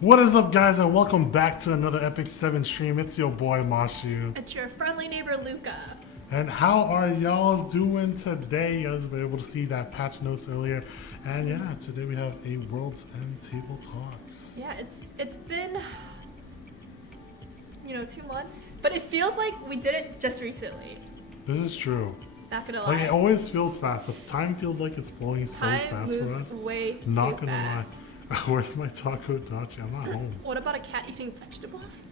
What is up, guys, and welcome back to another Epic 7 stream. It's your boy Mashu. It's your friendly neighbor Luca. And how are y'all doing today? You guys were able to see that patch notes earlier. And yeah, today we have a World's End Table Talks. Yeah, it's been 2 months, but it feels like we did it just recently. This is true. Not gonna Like, lie. it always feels fast. The time feels like it's flowing so fast for us. Way too Not gonna fast. lie. Where's my taco dachi? I'm not home. What about a cat eating vegetables?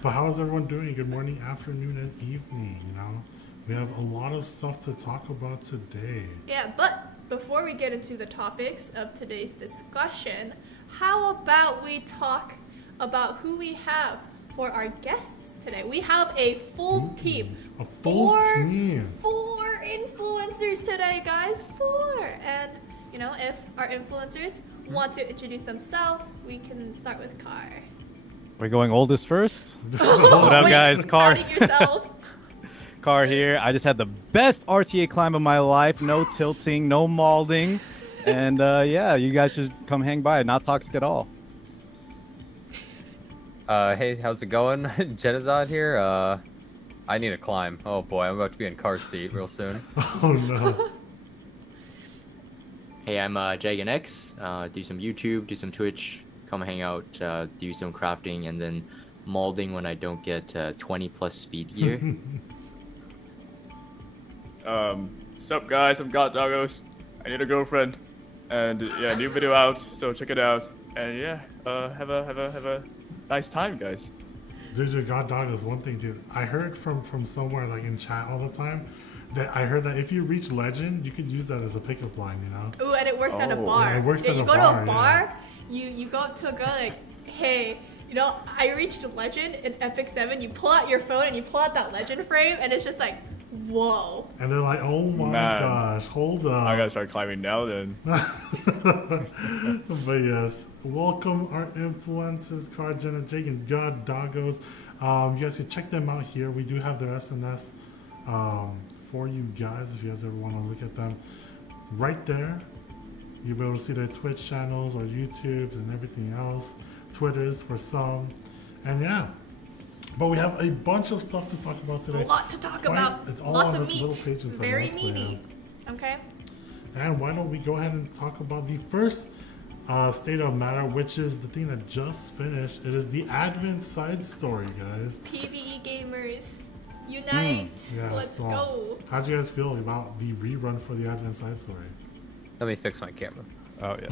But how is everyone doing? Good morning, afternoon, and evening, We have a lot of stuff to talk about today. Yeah, but before we get into the topics of today's discussion, how about we talk about who we have for our guests today? We have a full team. A full team. 4 influencers today, guys. 4. And, if our influencers want to introduce themselves, we can start with Car. We're going oldest first. What up, guys? Car. Outing yourself. Car here. I just had the best RTA climb of my life. No tilting, no mauling. And yeah, you guys should come hang by. Not toxic at all. Hey, how's it going? Jenazad here. I need to climb. Oh boy, I'm about to be in car seat real soon. Oh no. Hey, I'm Jaganx. Do some YouTube, do some Twitch, come hang out, do some crafting, and then molding when I don't get 20 plus speed gear. What's up, guys? I'm Doggos. I need a girlfriend, and yeah, new video out, so check it out. And yeah, have a nice time, guys. Dude, God dog is one thing, dude. I heard from somewhere, like in chat all the time, that I heard that if you reach legend, you could use that as a pickup line, Ooh, and it works at a Oh. bar. Yeah, it works at you a go bar, to a yeah. bar, you go up to a girl like, hey, I reached legend in Epic 7. You pull out your phone and you pull out that legend frame, and it's just like, whoa. And they're like, oh my Man. gosh, hold up. I gotta start climbing now then. But yes, welcome our influencers, Car, Jenna, Jake, and God Doggos. You guys can check them out here. We do have their SNS for you guys if you guys ever want to look at them. Right there, you'll be able to see their Twitch channels or YouTubes and everything else. Twitters for some. And yeah. But we have a bunch of stuff to talk about today. A lot to talk Quite- about. It's all Lots on of this little meat. page in front of Very us, but meaty. Okay? And why don't we go ahead and talk about the first state of matter, which is the thing that just finished. It is the Advent side story, guys. PvE gamers, unite. Yeah, Let's so go. How'd you guys feel about the rerun for the Advent side story? Let me fix my camera. Oh yeah.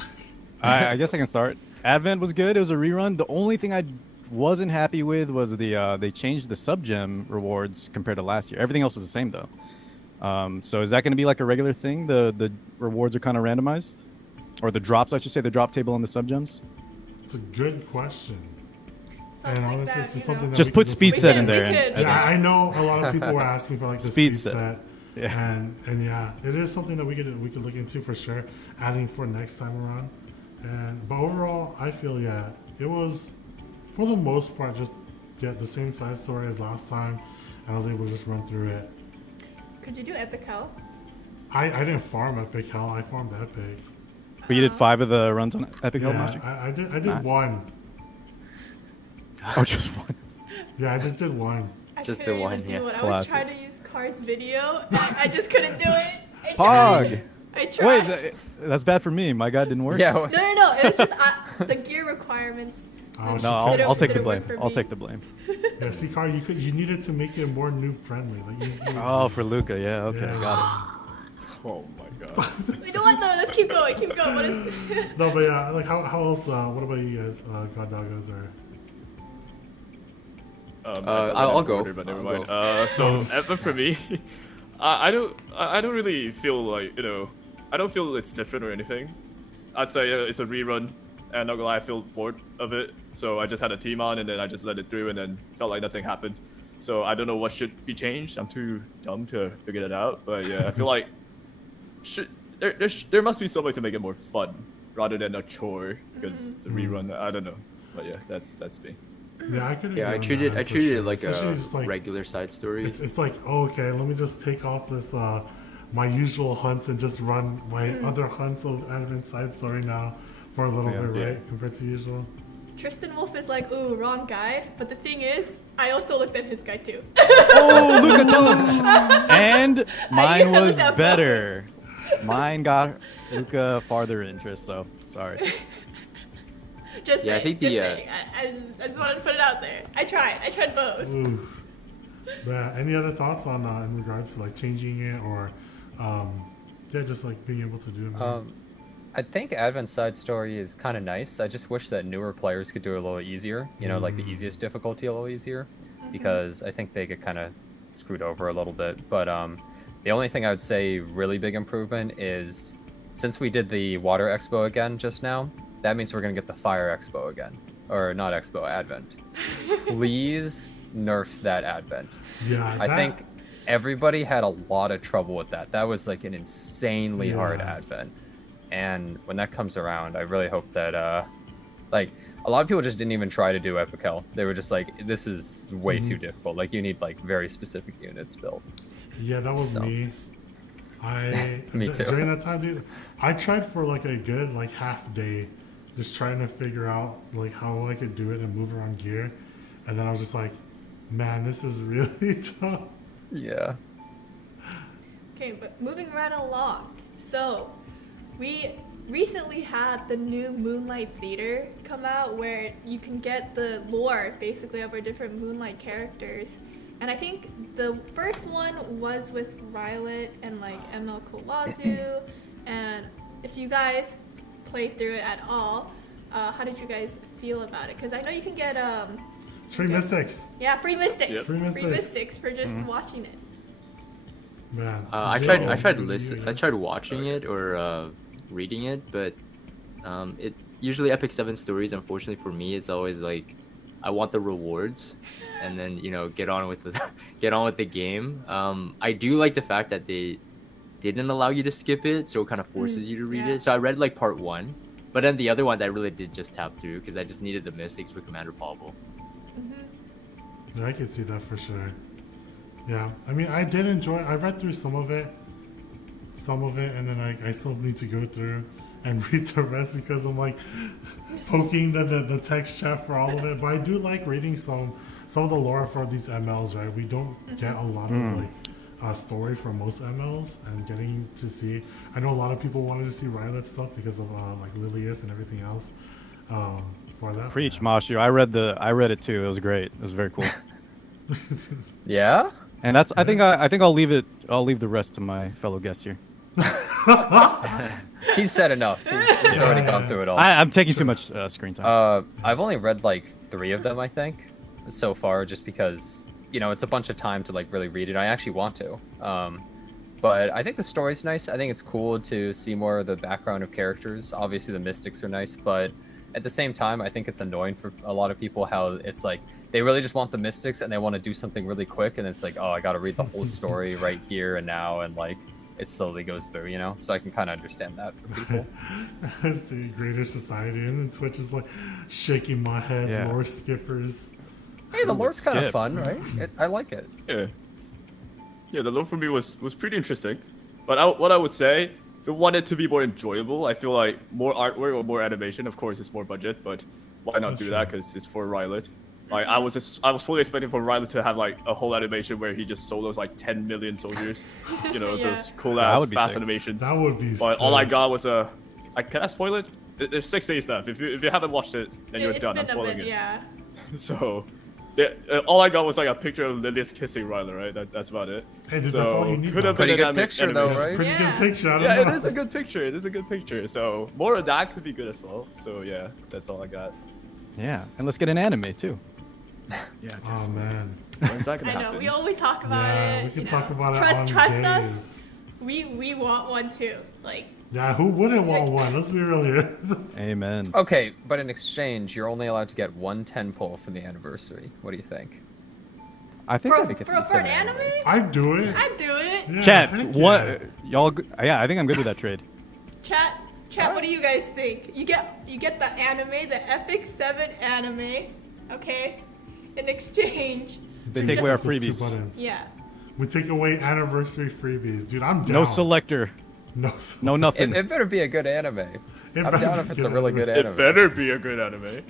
I guess I can start. Advent was good. It was a rerun. The only thing I wasn't happy with was they changed the sub gem rewards compared to last year. Everything else was the same though. So is that going to be like a regular thing? The rewards are kind of randomized, or the drops, I should say, the drop table on the sub gems. It's a good question. Something And like honestly, that, it's just you something know? that Just we put can speed We set could- in there. we could. Yeah, I know a lot of people were asking for like the speed, Speed set. set. Yeah. And yeah, it is something that we could look into for sure, adding for next time around. But overall, I feel it was for the most part just the same side story as last time, and I was able to just run through it. Could you do Epic Hell? I didn't farm Epic Hell, I farmed Epic. But you did 5 of the runs on Epic Hell Master. I did Nice. one. Oh, just one. Yeah, I just did one. I Just couldn't the one, even do yeah. it. I was Classic. trying to use Car's video, and I just couldn't do it. I Pog. tried. I tried. Wait, that's bad for me. My guy didn't work. Yeah. No. It was just the gear requirements. Oh, No, I'll take the Didn't work blame. for I'll me. take the blame. Yeah, see, Car, you needed to make it more noob friendly, like easier. Oh, for Luca. Yeah. Okay, Yeah. got Oh my god. You know what? No, let's keep going. Keep going. What is? No, but yeah, like how else? What about you guys? God Doggos or? I'll go. order, but never I'll mind. go. So Ever for me, I don't really feel like I don't feel it's different or anything. I'd say it's a rerun, and not gonna lie, I feel bored of it. So I just had a team on, and then I just let it through, and then felt like nothing happened. So I don't know what should be changed. I'm too dumb to figure that out. But yeah, I feel like there must be some way to make it more fun rather than a chore because it's a rerun. I don't know, but yeah, that's me. Yeah, I could. Yeah, I agree on treated that I for treated sure. it like Especially a just, like, regular side story. It's like, oh, okay, let me just take off this my usual hunts and just run my other hunts of Advent side story now for a little Yeah. bit, Yeah. right, compared to usual. Tristan Wolf is like, ooh, wrong guide. But the thing is, I also looked at his guide too. Oh, Luca Tella! And mine looked was at both. better. Mine got Luca farther interest, so sorry. Just Yeah, I saying, think the, just saying. I just wanted to put it out there. I tried both. Ooh. But any other thoughts on in regards to like changing it or yeah, just like being able to do it more? I think Advent side story is kind of nice. I just wish that newer players could do it a little easier. You know, like the easiest difficulty a little easier, because I think they get kind of screwed over a little bit. But the only thing I would say really big improvement is since we did the Water Expo again just now, that means we're gonna get the Fire Expo again, or not Expo, Advent. Please nerf that Advent. Yeah, I think everybody had a lot of trouble with that. That was like an insanely hard Yeah. Advent. And when that comes around, I really hope that, like, a lot of people just didn't even try to do Epic Hell. They were just like, this is way too difficult. Like, you need, like, very specific units built. Yeah, that was So. me. Me too. During that time, dude, I tried for like a good like half day, just trying to figure out like how I could do it and move around gear, and then I was just like, man, this is really tough. Yeah. Okay, but moving right along. So, we recently had the new Moonlight Theater come out where you can get the lore basically of our different Moonlight characters. And I think the first one was with Rylet and like ML Kawazu. And if you guys played through it at all, how did you guys feel about it? Because I know you can get Free Mystics, yeah, free mystics. Yep. Free Mystics. Mystics for just watching it. man. I Joe, tried what do you listen. I guys- tried watching it or reading it, but it usually Epic 7 stories. Unfortunately for me, it's always like I want the rewards, and then get on with the game. I do like the fact that they didn't allow you to skip it, so it kind of forces you to read yeah. it. So I read like part 1, but then the other ones I really did just tap through because I just needed the mystics for Commander Pavel. Yeah, I can see that for sure. Yeah, I mean, I did enjoy. I read through some of it, and then I still need to go through and read the rest because I'm like poking the text chat for all of it. But I do like reading some of the lore for these MLs. Right, we don't get a lot of like story for most MLs, and getting to see. I know a lot of people wanted to see Rylet stuff because of like Lilius and everything else. For that, Preach, Mashu. I read it too. It was great. It was very cool. Yeah? And that's I think I'll leave the rest to my fellow guests here. He's said enough. He's already gone through it all. I'm taking too much screen time. I've only read like 3 of them, I think, so far, just because it's a bunch of time to like really read it. I actually want to, but I think the story's nice. I think it's cool to see more of the background of characters. Obviously, the mystics are nice, but at the same time, I think it's annoying for a lot of people how it's like they really just want the mystics and they want to do something really quick, and it's like, oh, I got to read the whole story right here and now, and like it slowly goes through, So I can kind of understand that for people. I see Greater Society, and then Twitch is like shaking my head. Yeah. Lore skippers. Hey, the lore's kind of Skip. fun, right? I like it. Yeah. Yeah, the lore for me was pretty interesting. But what I would say, if you want it to be more enjoyable, I feel like more artwork or more animation, of course, it's more budget, but why not That's do true. that? Because it's for Rylet. Like I was fully expecting for Rylet to have like a whole animation where he just solos like 10 million soldiers. Yeah. Those cool That ass would be fast sick. animations. That would be. But all I sick. got was can I spoil it? There's 6 days left. If you haven't watched it, then you're It's done. I'm been a spoiling bit, it. yeah. So, all I got was like a picture of Lilius kissing Ryler, right? That's about it. Hey, dude, so that's all you need. could have though. been Pretty an good picture, though, animation. right? Pretty Yeah. good picture. I don't Yeah, know. it is a good picture. It is a good picture. So more of that could be good as well. So yeah, that's all I got. Yeah, and let's get an anime too. Yeah. Oh man. When's that gonna I know. happen? We always talk about Yeah, it. we can you talk know. about it on Trust days. us. We want one too. Like, Yeah, who wouldn't want one? Let's be real here. Amen. Okay, but in exchange, you're only allowed to get 1 10 pull for the anniversary. What do you think? I think for, I think it's for an anime, I'd do it. I'd do it. Yeah, Chat, heck what yeah. y'all? Yeah, I think I'm good with that trade. Chat, what do you guys think? You get the anime, the Epic 7 anime, okay? In exchange, They Dude, take away our those two freebies. buttons. yeah. We take away anniversary freebies, dude. I'm down. No selector, No. no nothing. It better be a good anime. I'm better down be if it's good a really anime. good anime. It better be a good anime.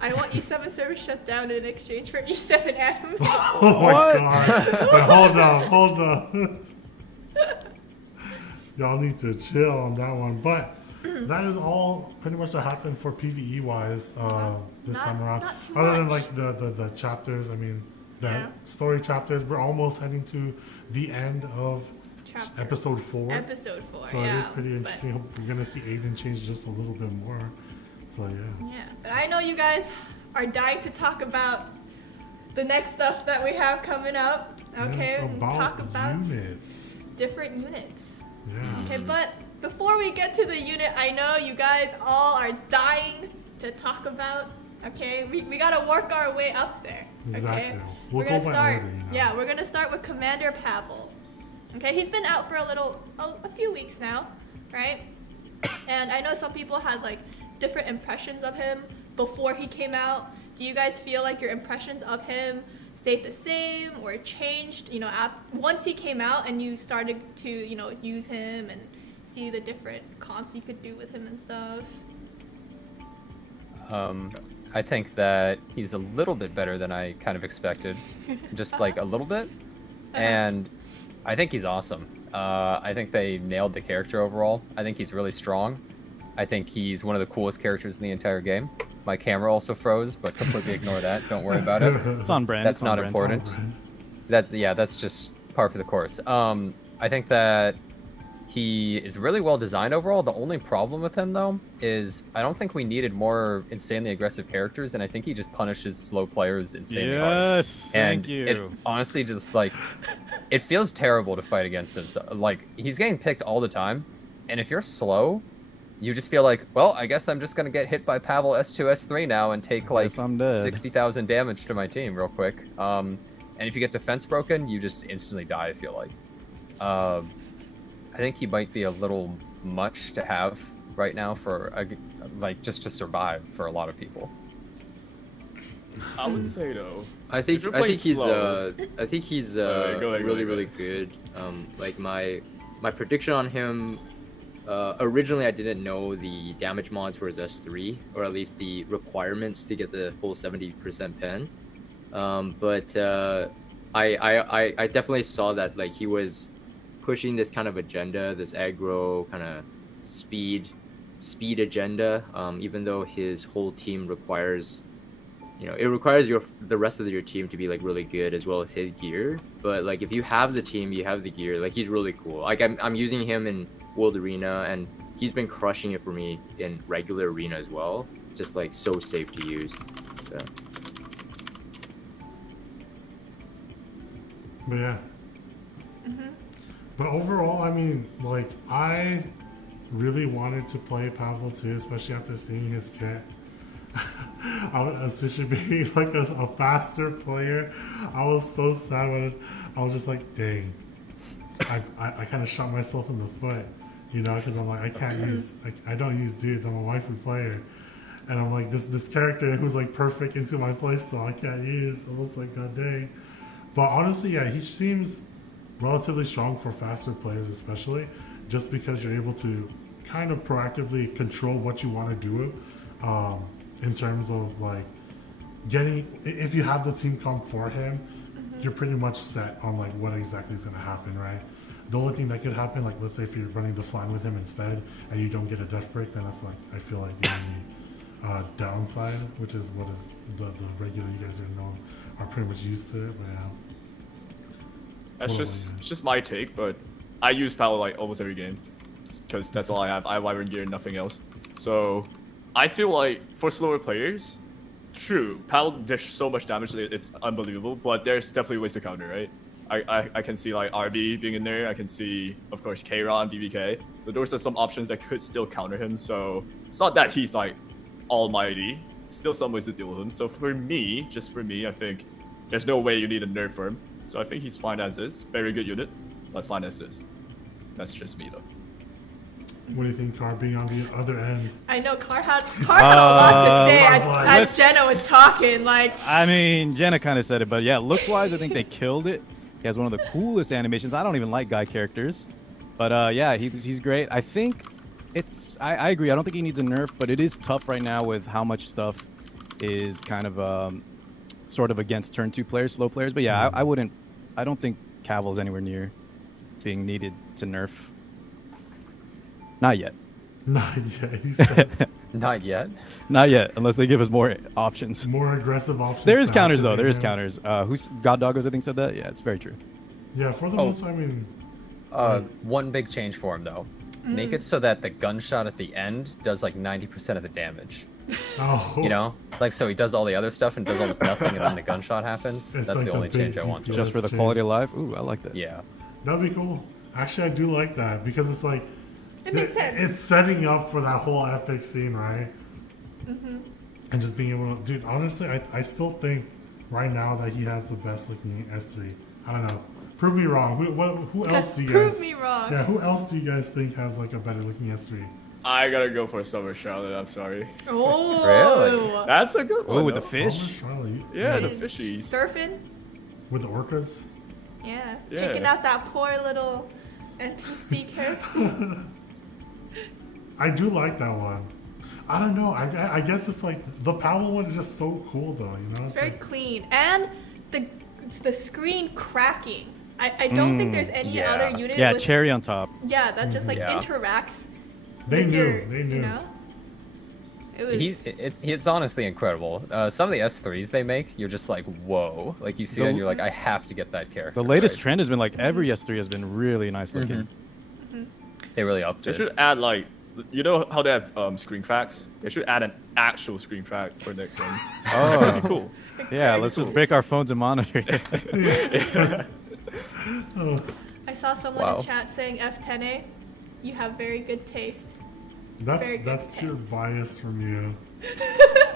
I want E7 service shut down in exchange for E7 anime. Oh my god. Wait, hold on. Y'all need to chill on that one. But that is all pretty much that happened for PvE wise this time around. Not too Other than much. like the chapters, I mean, the Yeah. story chapters. We're almost heading to the end of Chapter. episode 4. Episode 4, So yeah. it is pretty but- interesting. Hope we're gonna see Aiden change just a little bit more. So yeah. Yeah, but I know you guys are dying to talk about the next stuff that we have coming up. Okay, It's and talk about units. different units. Yeah. Okay, but before we get to the unit, I know you guys all are dying to talk about. Okay, we gotta work our way up there. Okay, Exactly. We'll we're go gonna by start. order, you know. Yeah, we're gonna start with Commander Pavel. Okay, he's been out for a few weeks now, right? And I know some people had like different impressions of him before he came out. Do you guys feel like your impressions of him stayed the same or changed? You know, once he came out and you started to, use him and see the different comps you could do with him and stuff. I think that he's a little bit better than I kind of expected, just like a little bit, and I think he's awesome. I think they nailed the character overall. I think he's really strong. I think he's one of the coolest characters in the entire game. My camera also froze, but completely ignore that. Don't worry about it. It's on brand. That's it's on not brand. important. That's just par for the course. I think that he is really well designed overall. The only problem with him though is I don't think we needed more insanely aggressive characters, and I think he just punishes slow players insanely hard. Yes, And thank you. it honestly just like it feels terrible to fight against him. So, like he's getting picked all the time, and if you're slow, you just feel like, well, I guess I'm just gonna get hit by Pavel S2 S3 now and take like Guess I'm dead. 60,000 damage to my team real quick. And if you get defense broken, you just instantly die. I feel like. I think he might be a little much to have right now for just to survive for a lot of people. I would say though. I think if you're playing he's slow- go ahead, go really ahead. good. Like my prediction on him. Originally, I didn't know the damage mods for his S3, or at least the requirements to get the full 70% pen. But I definitely saw that like he was pushing this kind of agenda, this aggro kind of speed agenda. Even though his whole team requires, it requires the rest of your team to be like really good as well as his gear. But like if you have the team, you have the gear. Like he's really cool. Like I'm using him in World Arena, and he's been crushing it for me in regular arena as well. Just like so safe to use. So. But yeah. But overall, I mean, like, I really wanted to play Pavel too, especially after seeing his kit. Especially being like a faster player. I was so sad when I was just like, dang. I kind of shot myself in the foot, because I'm like, I don't use dudes. I'm a waifu player. And I'm like, this character who's like perfect into my playstyle, I can't use. I was like, god dang. But honestly, yeah, he seems relatively strong for faster players, especially just because you're able to kind of proactively control what you want to do in terms of like if you have the team come for him, you're pretty much set on like what exactly is going to happen, right? The only thing that could happen, like let's say if you're running the flan with him instead and you don't get a death break, then that's like, I feel like the only downside, which is what is the regular you guys are pretty much used to it. But yeah. That's What just about you? it's just my take, but I use Pavel like almost every game because that's all I have. I have Wyvern gear and nothing else. So I feel like for slower players, true, Pavel dishes so much damage that it's unbelievable. But there's definitely ways to counter, right? I can see like RB being in there. I can see, of course, Kron, BBK. So those are some options that could still counter him. So it's not that he's like almighty. Still some ways to deal with him. So for me, just for me, I think there's no way you need a nerf for him. So I think he's fine as is. Very good unit, but fine as is. That's just me though. What do you think, Car, being on the other end? I know Car had a lot to say as let's- Jenna was talking. Like, I mean, Jenna kind of said it, but yeah, looks-wise, I think they killed it. He has one of the coolest animations. I don't even like guy characters, but yeah, he's great. I think I agree. I don't think he needs a nerf, but it is tough right now with how much stuff is kind of sort of against turn 2 players, slow players. But yeah, I don't think Cavil's anywhere near being needed to nerf. Not yet. Not yet. He said Not yet. Not yet, unless they give us more options. more aggressive options. There is to counters though. activate There is him. counters. Who's God Doggos? I think said that. Yeah, it's very true. Yeah, for the Oh. most, I mean, One big change for him though. Make it so that the gunshot at the end does like 90% of the damage. oh, You know, like so he does all the other stuff and does almost nothing, and then the gunshot happens. It's That's like the the only big change I want. To DPS. Just for the change. quality of life. Ooh, I like that. Yeah. that'd be cool. Actually, I do like that because it's like It makes sense. It's setting up for that whole epic scene, right? And just being able to, dude. Honestly, I still think right now that he has the best looking S3. I don't know. Prove me wrong. Who else do you Prove guys? me wrong. Yeah, who else do you guys think has like a better looking S3? I gotta go for Summer Charlotte. I'm sorry. Oh. Really? That's a good one. Oh, with the though. fish. Summer Charlotte, Yeah, the He's fishies. Surfing. with the orcas. Yeah. Yeah. Taking out that poor little NPC character. I do like that one. I don't know. I guess it's like the Powell one is just so cool though. You know, It's very like, clean. And the screen cracking. I don't think there's any yeah. other unit Yeah, with, cherry on top. yeah, that just like Yeah. interacts. they with knew. your, They knew. You know? It was It's honestly incredible. Some of the S3s they make, you're just like, whoa. Like you see that, and you're like, I have to get that character. The latest right? trend has been like every S3 has been really nice looking. They really upped They it. should add like, you know how they have screen cracks? They should add an actual screen crack for next one. That'd be Oh, cool. yeah. Let's just break our phones and monitor it. I saw someone Wow. in chat saying F10A. You have very good taste. That's Very good that's pure taste. bias from you.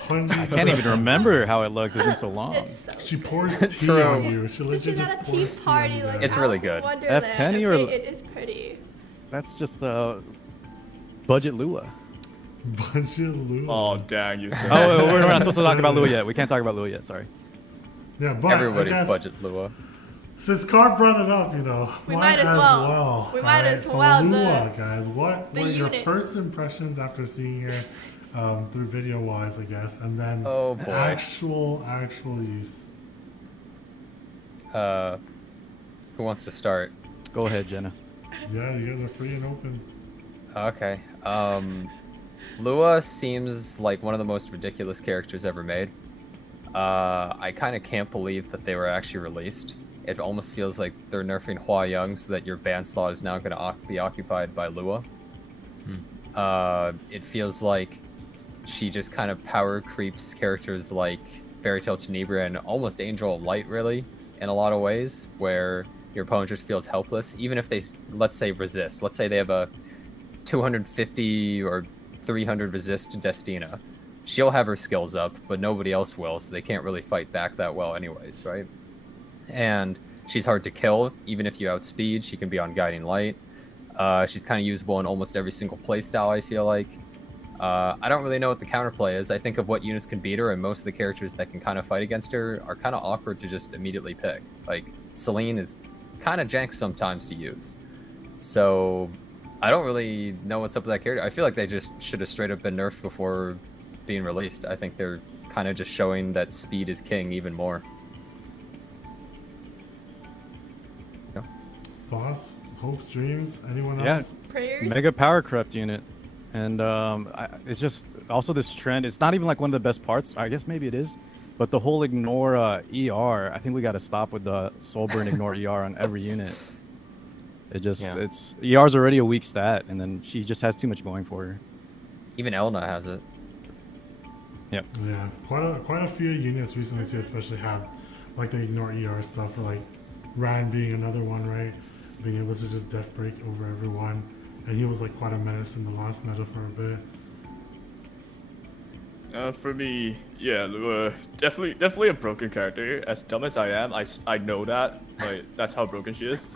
I can't even remember how it looks. It's been so long. It's so She pours It's tea true. on you. She Did legit you just at a pours tea tea party on you like guys. It's really Alice in good. Wonderland? F10 or- Okay, it is pretty. That's just budget Lua. Budget Lua. Oh dang, you. Said Oh, we're not supposed to talk about Lua yet. We can't talk about Lua yet. Sorry. Yeah, but Everybody's I guess, budget Lua. Since Carr brought it up, you know, We might as well. We might as well, So Lua, the- guys, what the were your unit. first impressions after seeing her through video wise, I guess, and then Oh, boy. actual use? Who wants to start? Go ahead, Jenna. Yeah, you guys are free and open. Okay. Lua seems like one of the most ridiculous characters ever made. I kind of can't believe that they were actually released. It almost feels like they're nerfing Hua Young so that your ban slot is now going to be occupied by Lua. It feels like she just kind of power creeps characters like Fairy Tail Tenebra and almost Angel of Light, really, in a lot of ways, where your opponent just feels helpless, even if they, let's say, resist. Let's say they have a 250 or 300 resist to Destina. She'll have her skills up, but nobody else will, so they can't really fight back that well anyways, right? And she's hard to kill, even if you outspeed. She can be on Guiding Light. She's kind of usable in almost every single playstyle, I feel like. I don't really know what the counterplay is. I think of what units can beat her, and most of the characters that can kind of fight against her are kind of awkward to just immediately pick. Like, Celine is kind of jank sometimes to use. So, I don't really know what's up with that character. I feel like they just should have straight up been nerfed before being released. I think they're kind of just showing that speed is king even more. Thoughts, hopes, dreams? Anyone Yeah. else? Prayers. Mega power corrupt unit, and it's just also this trend. It's not even like one of the best parts. I guess maybe it is, but the whole ignore ER. I think we got to stop with the Soulburn ignore ER on every unit. It just Yeah. it's ER's already a weak stat, and then she just has too much going for her. Even Elna has it. Yep. Yeah, quite a few units recently too, especially have like the ignore ER stuff, or like Ryan being another one, right? Being able to just death break over everyone, and he was like quite a menace in the last meta for a bit. For me, yeah, Lua, definitely a broken character. As dumb as I am, I know that. Like, that's how broken she is.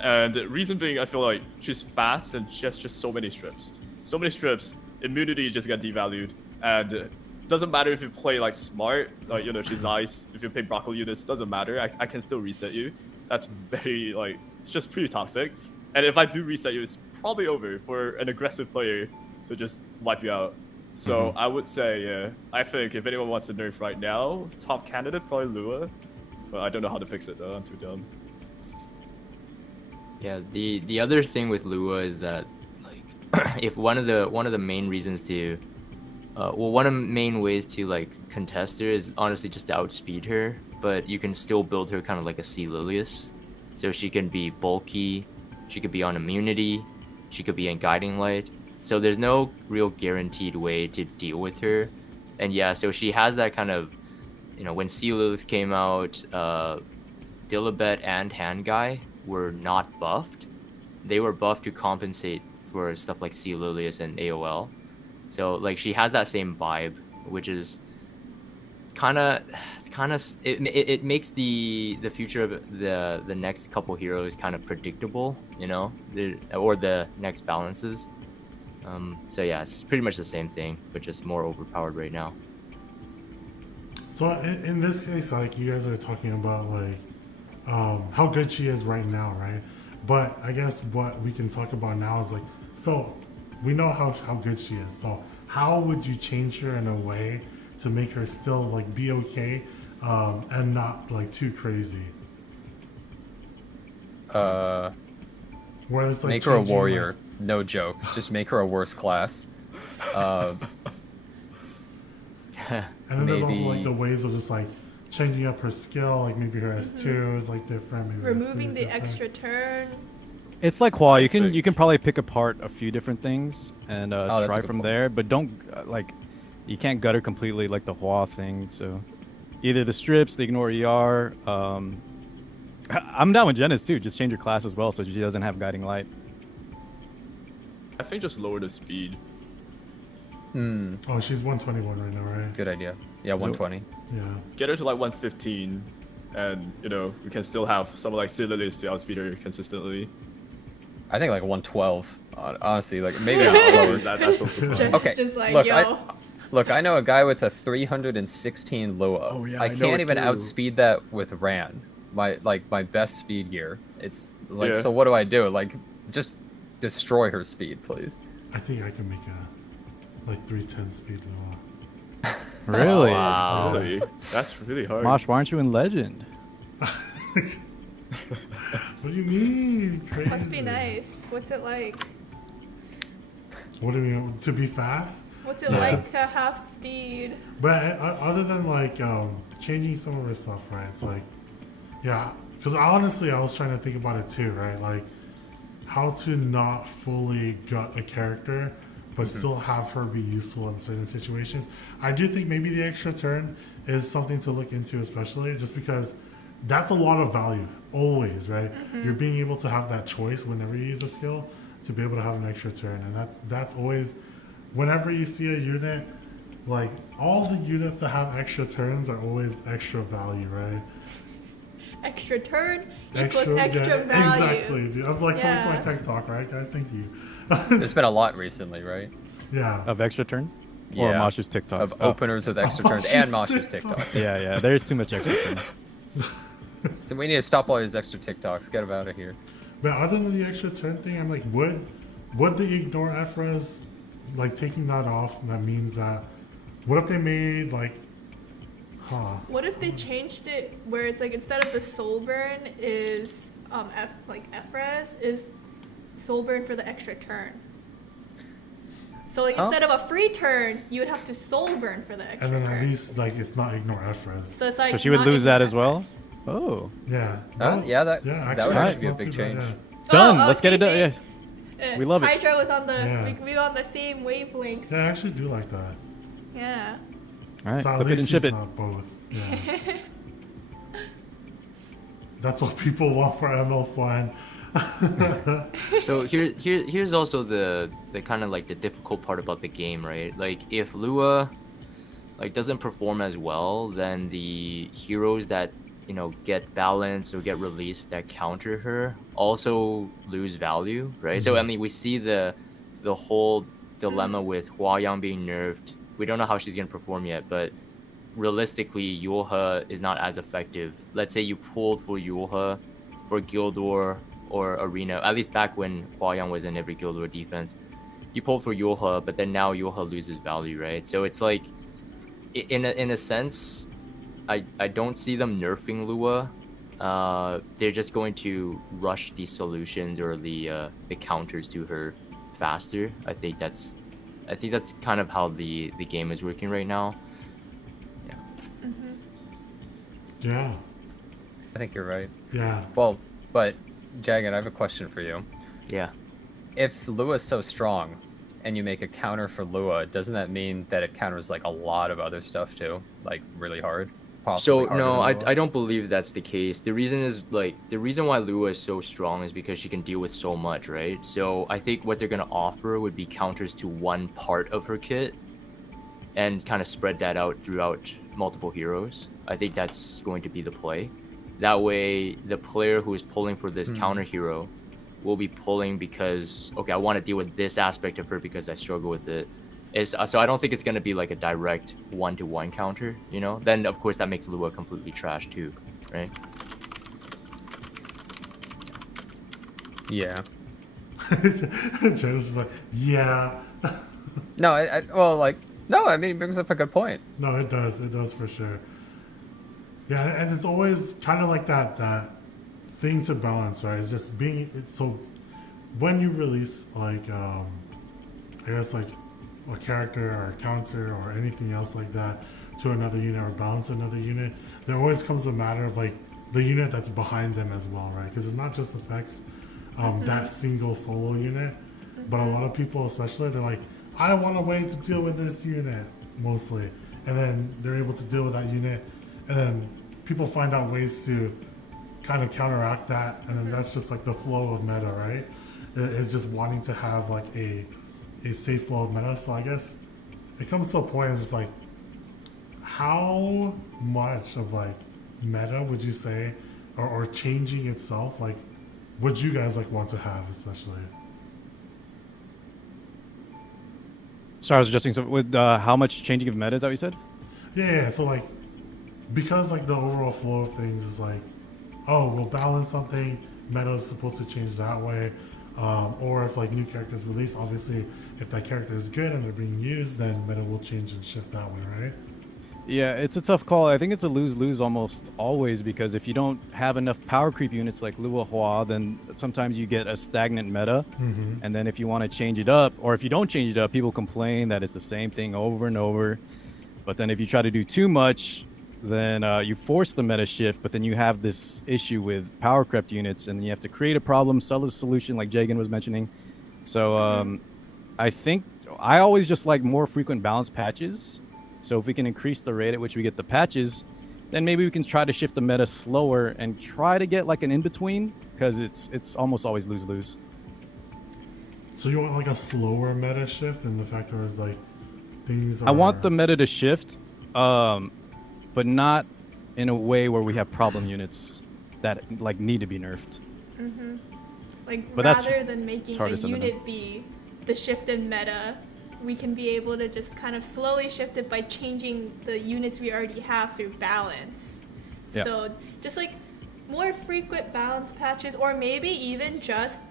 And the reason being, I feel like she's fast and she has just so many strips. So many strips, immunity just got devalued. And doesn't matter if you play like smart, like, you know, she's nice. If you pick broccoli units, doesn't matter. I can still reset you. That's very, like, it's just pretty toxic. And if I do reset you, it's probably over for an aggressive player to just wipe you out. So I would say, yeah, I think if anyone wants to nerf right now, top candidate probably Lua. But I don't know how to fix it though. I'm too dumb. Yeah, the other thing with Lua is that like if one of the main reasons to one of the main ways to like contest her is honestly just to outspeed her, but you can still build her kind of like a Sea Lilius. So she can be bulky, she could be on immunity, she could be in guiding light. So there's no real guaranteed way to deal with her. And yeah, so she has that kind of, when Sea Lilius came out, Dilibet and Hand Guy were not buffed. They were buffed to compensate for stuff like Sea Lilius and AOL. So like she has that same vibe, which is it makes the future of the next couple heroes kind of predictable, or the next balances. So yeah, it's pretty much the same thing, but just more overpowered right now. So in this case, like you guys are talking about like how good she is right now, right? But I guess what we can talk about now is like, so we know how good she is. So how would you change her in a way to make her still like be okay and not like too crazy? Where it's, like, Make her a changing, warrior. like- No joke. Just make her a worse class. And then there's also like Maybe- the ways of just like changing up her skill, like maybe her S2 is like different, maybe her S3 Removing is the different. extra turn. It's like Hua. You think- can probably pick apart a few different things and that's a try good from point. there, but don't you can't gut her completely like the Hua thing. So either the strips, the ignore ER. I'm down with Jenna's too. Just change her class as well, so she doesn't have guiding light. I think just lower the speed. Oh, she's 121 right now, right? Good idea. Yeah, 120. Yeah. Get her to like 115, and we can still have someone like Sililis to outspeed her consistently. I think like 112. Honestly, like maybe Yeah, not also, slower. that's also fine. Just, Okay, just like, look, yo. Look, I know a guy with a 316 Lua. Oh, yeah, I I know can't it even too. outspeed that with Ran. My best speed gear. It's like, Yeah. so what do I do? Like, just destroy her speed, please. I think I can make a like 310 speed Lua. Really? Wow. Really? That's really hard. Mosh, why aren't you in Legend? What do you mean? Crazy. Must be nice. What's it like? What do you mean? To be fast? What's it Yeah. like to have speed? But other than like changing some of her stuff, right? It's like, yeah, because honestly, I was trying to think about it too, right? Like how to not fully gut a character, but still have her be useful in certain situations. I do think maybe the extra turn is something to look into, especially just because that's a lot of value always, right? You're being able to have that choice whenever you use a skill to be able to have an extra turn, and that's always. Whenever you see a unit, like all the units that have extra turns are always extra value, right? Extra turn equals extra yeah, value. Exactly, dude. I'm like coming to my Yeah. tech talk, right, guys? Thank you. There's been a lot recently, right? Yeah. Of extra turn? Or Yeah. Mosh's TikToks? Of Oh. openers with extra Oh, turns she's and Mosh's TikTok. TikToks. Yeah, there's too much extra turn. So we need to stop all these extra TikToks. Get them out of here. But other than the extra turn thing, I'm like, would the ignore Ephra's, like taking that off? That means that, what if they made like, What if they changed it where it's like instead of the soul burn is Ephra's is soul burn for the extra turn. So like Huh? instead of a free turn, you would have to soul burn for the extra and then turn. at least like it's not ignore Ephra's. So it's like So she would not lose that ignore as well? Ephra's. Oh. Yeah. Yeah, that would actually, actually be a not big too bad, change. Done. Oh, Let's get it done. okay. Yeah. We love it. Hydra was on the Yeah. we were on the same wavelength. Yeah, I actually do like that. Yeah. All right, So at clip it least and ship she's it. not both. Yeah. That's what people want for ML fun. So here's also the kind of like the difficult part about the game, right? Like if Lua like doesn't perform as well, then the heroes that get balanced or get released that counter her also lose value, right? So I mean we see the whole dilemma with Hua Yang being nerfed. We don't know how she's gonna perform yet, but realistically Yulha is not as effective. Let's say you pulled for Yulha for Guild War or Arena, at least back when Hua Yang was in every Guild War defense. you pulled for Yoha, but then now Yoha loses value, right? So it's like, in a sense, I don't see them nerfing Lua. They're just going to rush the solutions or the counters to her faster. I think that's kind of how the game is working right now. Yeah. Yeah. I think you're right. Yeah. Well, but Jagan, I have a question for you. Yeah. If Lua is so strong, and you make a counter for Lua, doesn't that mean that it counters like a lot of other stuff too, like really hard? So Possibly no, harder than Lua? I don't believe that's the case. The reason is the reason why Lua is so strong is because she can deal with so much, right? So I think what they're gonna offer would be counters to one part of her kit, and kind of spread that out throughout multiple heroes. I think that's going to be the play. That way, the player who is pulling for this counter hero will be pulling because, okay, I want to deal with this aspect of her because I struggle with it. So I don't think it's going to be like a direct one-to-one counter, you know? Then, of course, that makes Lua completely trash too, right? Yeah. Janice is like, yeah. No, I mean, it brings up a good point. No, it does for sure. Yeah, and it's always kind of like that thing to balance, right? It's just so when you release like I guess like a character or a counter or anything else like that to another unit or balance another unit, there always comes a matter of like the unit that's behind them as well, right? Because it's not just affects that single solo unit, but a lot of people, especially, they're like, I want a way to deal with this unit mostly, and then they're able to deal with that unit, and then people find out ways to kind of counteract that, and then that's just like the flow of meta, right? It's just wanting to have like a safe flow of meta. So I guess it comes to a point of just like, how much of like meta would you say, or changing itself, like would you guys like want to have, especially? Sorry, I was adjusting. So with how much changing of meta is that what you said? Yeah. So like, because like the overall flow of things is like, oh, we'll balance something, meta is supposed to change that way, or if like new characters release, obviously if that character is good and they're being used, then meta will change and shift that way, right? Yeah, it's a tough call. I think it's a lose-lose almost always, because if you don't have enough power creep units like Lua Hua, then sometimes you get a stagnant meta. And then if you want to change it up, or if you don't change it up, people complain that it's the same thing over and over. But then if you try to do too much, then you force the meta shift, but then you have this issue with power crept units, and you have to create a problem, sell a solution like Jagan was mentioning. So I think I always just like more frequent balance patches. So if we can increase the rate at which we get the patches, then maybe we can try to shift the meta slower and try to get like an in-between, because it's almost always lose-lose. So you want like a slower meta shift, and the factor is like things are... I want the meta to shift, but not in a way where we have problem units that like need to be nerfed. Like, But that's- rather than making hard a to implement. unit be the shift in meta, we can be able to just kind of slowly shift it by changing the units we already have through balance. Yeah. So just like more frequent balance patches, or maybe even just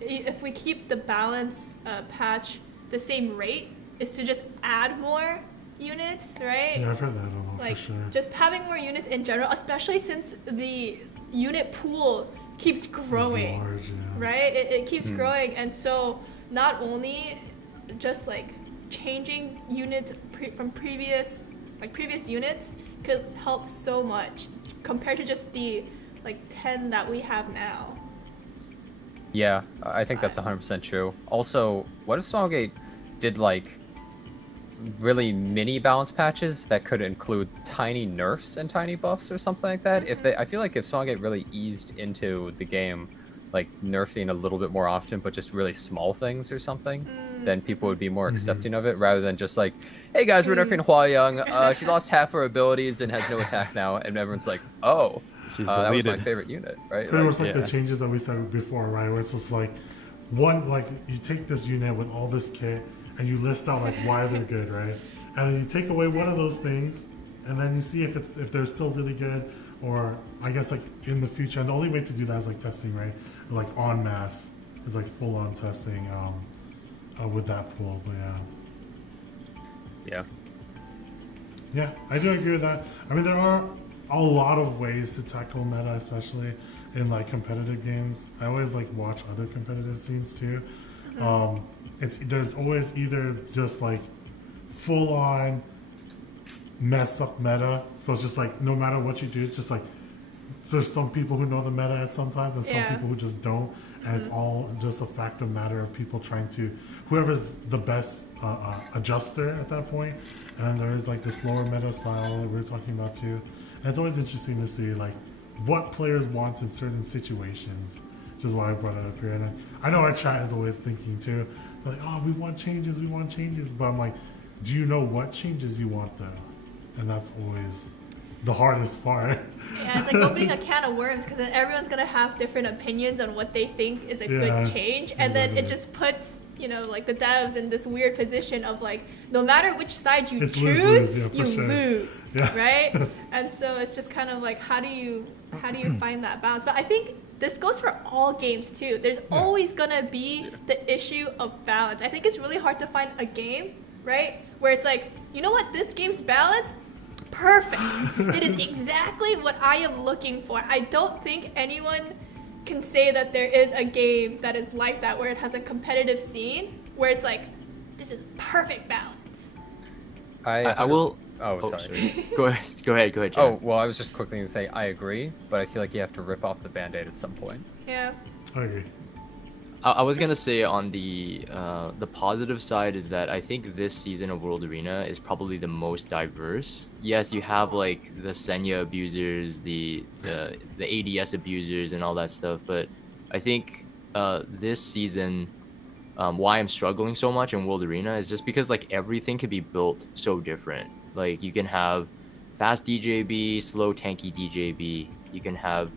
if we keep the balance patch the same rate, is to just add more units, right? Yeah, I've heard that a lot, Like for sure. just having more units in general, especially since the unit pool keeps growing, large, yeah. right? It keeps growing, and so not only just like changing units from previous units could help so much compared to just the like 10 that we have now. Yeah, I think that's 100% true. Also, what if Smallgate did like really mini balance patches that could include tiny nerfs and tiny buffs or something like that? I feel like if Smallgate really eased into the game, like nerfing a little bit more often, but just really small things or something, then people would be more accepting of it, rather than just like, hey guys, we're nerfing Hua Young. She lost half her abilities and has no attack now, and everyone's like, oh, She's that was my deleted. favorite unit, right? Pretty much like yeah. the changes that we said before, right? Where it's just like one, like you take this unit with all this kit and you list out like why they're good, right? And then you take away one of those things, and then you see if they're still really good, or I guess like in the future. And the only way to do that is like testing, right? Like en masse is like full on testing. with that pool. But Yeah. yeah, I do agree with that. I mean, there are a lot of ways to tackle meta, especially in like competitive games. I always like watch other competitive scenes too. There's always either just like full on mess up meta. So it's just like no matter what you do, it's just like so there's some people who know the meta at sometimes and some Yeah. people who just don't. And it's all just a fact of matter of people trying to whoever's the best adjuster at that point. And then there is like the slower meta style that we were talking about too. And it's always interesting to see like what players want in certain situations, which is why I brought it up here. And I know our chat is always thinking too, like, oh, we want changes. But I'm like, do you know what changes you want though? And that's always the hardest part. Yeah, it's like opening a can of worms because then everyone's gonna have different opinions on what they think is a Yeah, good change, and then it exactly. just puts like the devs in this weird position of like no matter which side you It's choose, lose-lose, yeah, for you sure. lose, Yeah. right? And so it's just kind of like how do you find that balance? But I think this goes for all games too. There's always gonna be the issue of balance. I think it's really hard to find a game, right, where it's like, you know what, this game's balance, perfect. It is exactly what I am looking for. I don't think anyone can say that there is a game that is like that, where it has a competitive scene, where it's like, this is perfect balance. I will. Oh, sorry. Go ahead, Jack. Oh, well, I was just quickly going to say I agree, but I feel like you have to rip off the Band-Aid at some point. Yeah. I agree. I was gonna say on the positive side is that I think this season of World Arena is probably the most diverse. Yes, you have like the Senya abusers, the ADS abusers, and all that stuff. But I think this season, why I'm struggling so much in World Arena is just because like everything can be built so different. Like you can have fast DJB, slow tanky DJB. You can have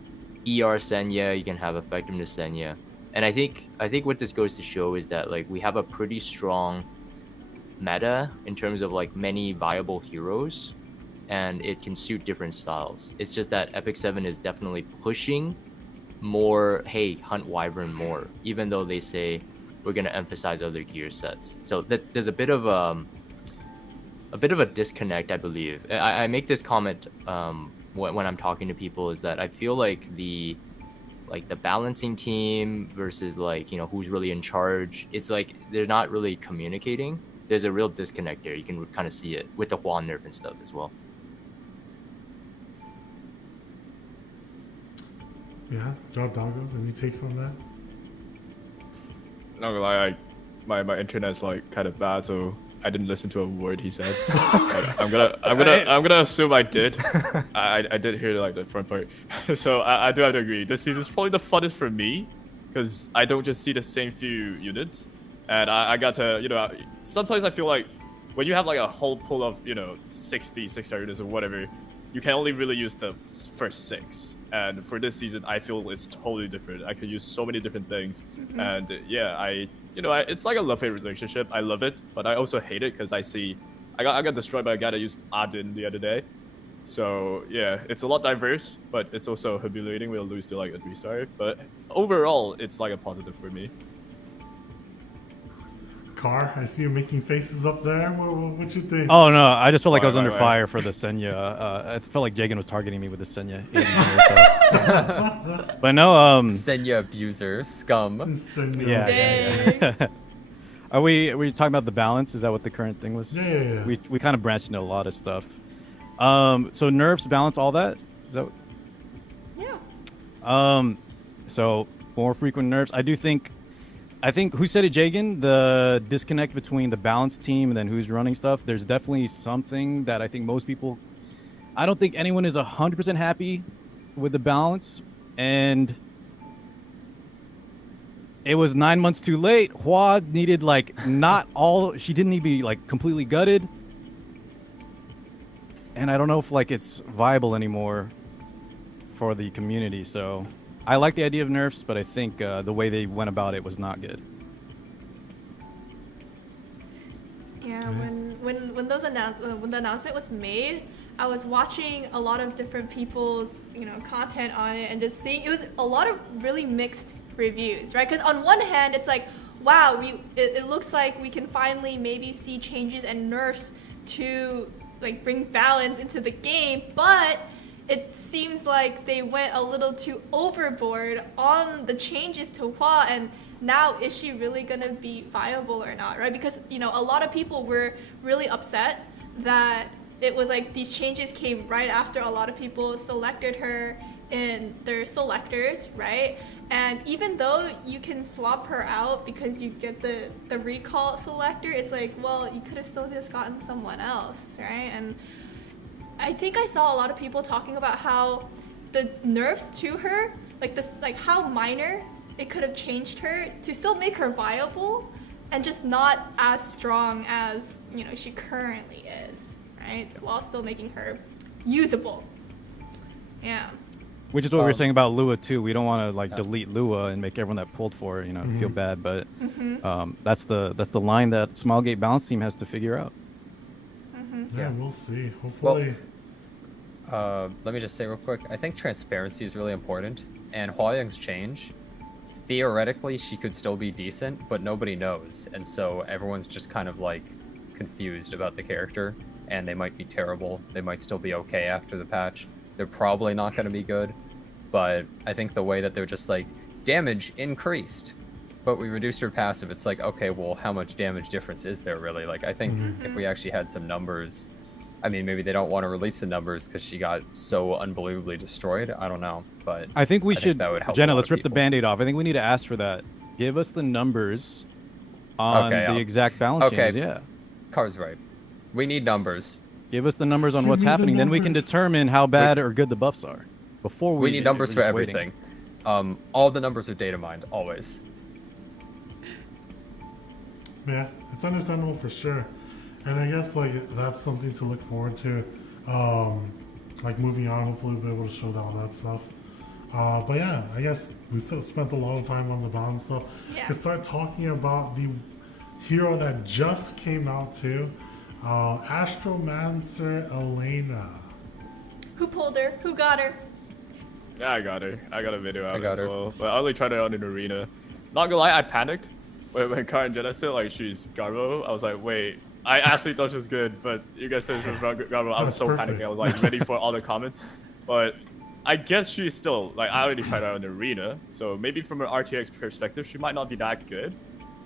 ER Senya. You can have effectiveness Senya. And I think what this goes to show is that like we have a pretty strong meta in terms of like many viable heroes, and it can suit different styles. It's just that Epic 7 is definitely pushing more, hey, hunt Wyvern more, even though they say we're gonna emphasize other gear sets. So there's a bit of a disconnect, I believe. I make this comment when I'm talking to people is that I feel like the balancing team versus like who's really in charge, it's like they're not really communicating. There's a real disconnect there. You can kind of see it with the Hua nerf and stuff as well. Yeah, Job Doggos, any takes on that? Not gonna lie, my internet's like kind of bad, so I didn't listen to a word he said. But I'm gonna assume I did. I did hear like the front part. So I do have to agree. This season's probably the funnest for me because I don't just see the same few units, and I got to sometimes I feel like when you have like a whole pool of 60 6-star units or whatever, you can only really use the first 6. And for this season, I feel it's totally different. I could use so many different things, and it's like a love-hate relationship. I love it, but I also hate it because I got destroyed by a guy that used Adin the other day. So yeah, it's a lot diverse, but it's also humiliating. We'll lose to like a 3-star, but overall, it's like a positive for me. Car, I see you making faces up there. What you think? Oh no, I just felt like I was Why, under why? fire for the Senya. I felt like Jagan was targeting me with the Senya. But no, Senya abuser, scum. Senya. yeah. Are we talking about the balance? Is that what the current thing was? Yeah. We kind of branched into a lot of stuff. So nerfs, balance, all that. Is that? Yeah. So more frequent nerfs. I think who said it, Jagan? The disconnect between the balance team and then who's running stuff. There's definitely something that I think most people. I don't think anyone is 100% happy with the balance, and it was 9 months too late. Hua needed like not all. She didn't need to be like completely gutted, and I don't know if like it's viable anymore for the community. So I like the idea of nerfs, but I think the way they went about it was not good. Yeah, when the announcement was made, I was watching a lot of different people's content on it and just seeing it was a lot of really mixed reviews, right? Because on one hand, it's like, wow, it looks like we can finally maybe see changes and nerfs to like bring balance into the game, but it seems like they went a little too overboard on the changes to Hua, and now is she really gonna be viable or not, right? Because a lot of people were really upset that it was like these changes came right after a lot of people selected her in their selectors, right? And even though you can swap her out because you get the recall selector, it's like, well, you could have still just gotten someone else, right? And I think I saw a lot of people talking about how the nerfs to her, like how minor it could have changed her to still make her viable and just not as strong as she currently is, right? While still making her usable. Yeah. Which is what we were saying about Lua too. We don't want to delete Lua and make everyone that pulled for her, feel bad. But that's the line that Smilegate Balance Team has to figure out. Yeah, we'll see. Hopefully. Well, let me just say real quick. I think transparency is really important, and Hua-Young's change. Theoretically, she could still be decent, but nobody knows, and so everyone's just kind of like confused about the character, and they might be terrible. They might still be okay after the patch. They're probably not going to be good, but I think the way that they're just like, damage increased, but we reduced her passive, it's like, okay, well, how much damage difference is there really? Like, I think if we actually had some numbers, I mean, maybe they don't want to release the numbers because she got so unbelievably destroyed. I don't know, but I think we should, that would help Jenna, a lot let's of rip the people. Band-Aid off. I think we need to ask for that. Give us the numbers on the exact balance changes. Yeah. Car's right. We need numbers. Give us the numbers on Give what's me the happening. Then we can numbers. determine how bad or good the buffs are. Before We need numbers for we're just waiting. everything. All the numbers are data mined, always. Yeah, it's understandable for sure. And I guess that's something to look forward to. Moving on, hopefully we'll be able to show all that stuff. But yeah, I guess we still spent a lot of time on the balance stuff. Yeah. To start talking about the hero that just came out too, Astromancer Elena. Who pulled her? Who got her? Yeah, I got her. I got a video out got as her. well. But I only tried it out in arena. Not gonna lie, I panicked when Car and Jenna said like she's Garbo. I was like, wait. I actually thought she was good, but you guys said she was Garbo. I was That's so perfect. panicking. I was like ready for all the comments. But I guess she's still like I already tried her out in arena. So maybe from an RTX perspective, she might not be that good.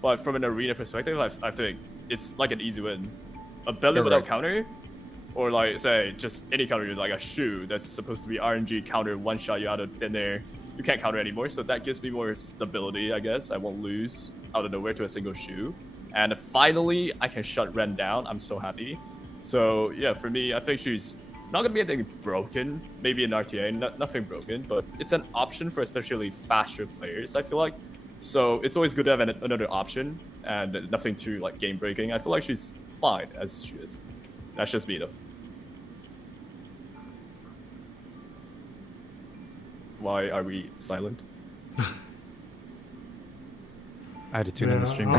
But from an arena perspective, I think it's like an easy win. A belly You're without right. counter, or like say just any counter, like a shoe that's supposed to be RNG counter, one shot you out of thin air. You can't counter anymore, so that gives me more stability, I guess. I won't lose out of nowhere to a single shoe. And finally, I can shut Ren down. I'm so happy. So yeah, for me, I think she's not gonna be anything broken. Maybe in RTA, nothing broken, but it's an option for especially faster players, I feel like. So it's always good to have another option and nothing too like game breaking. I feel like she's fine as she is. That's just me though. Why are we silent? I had to tune in the stream.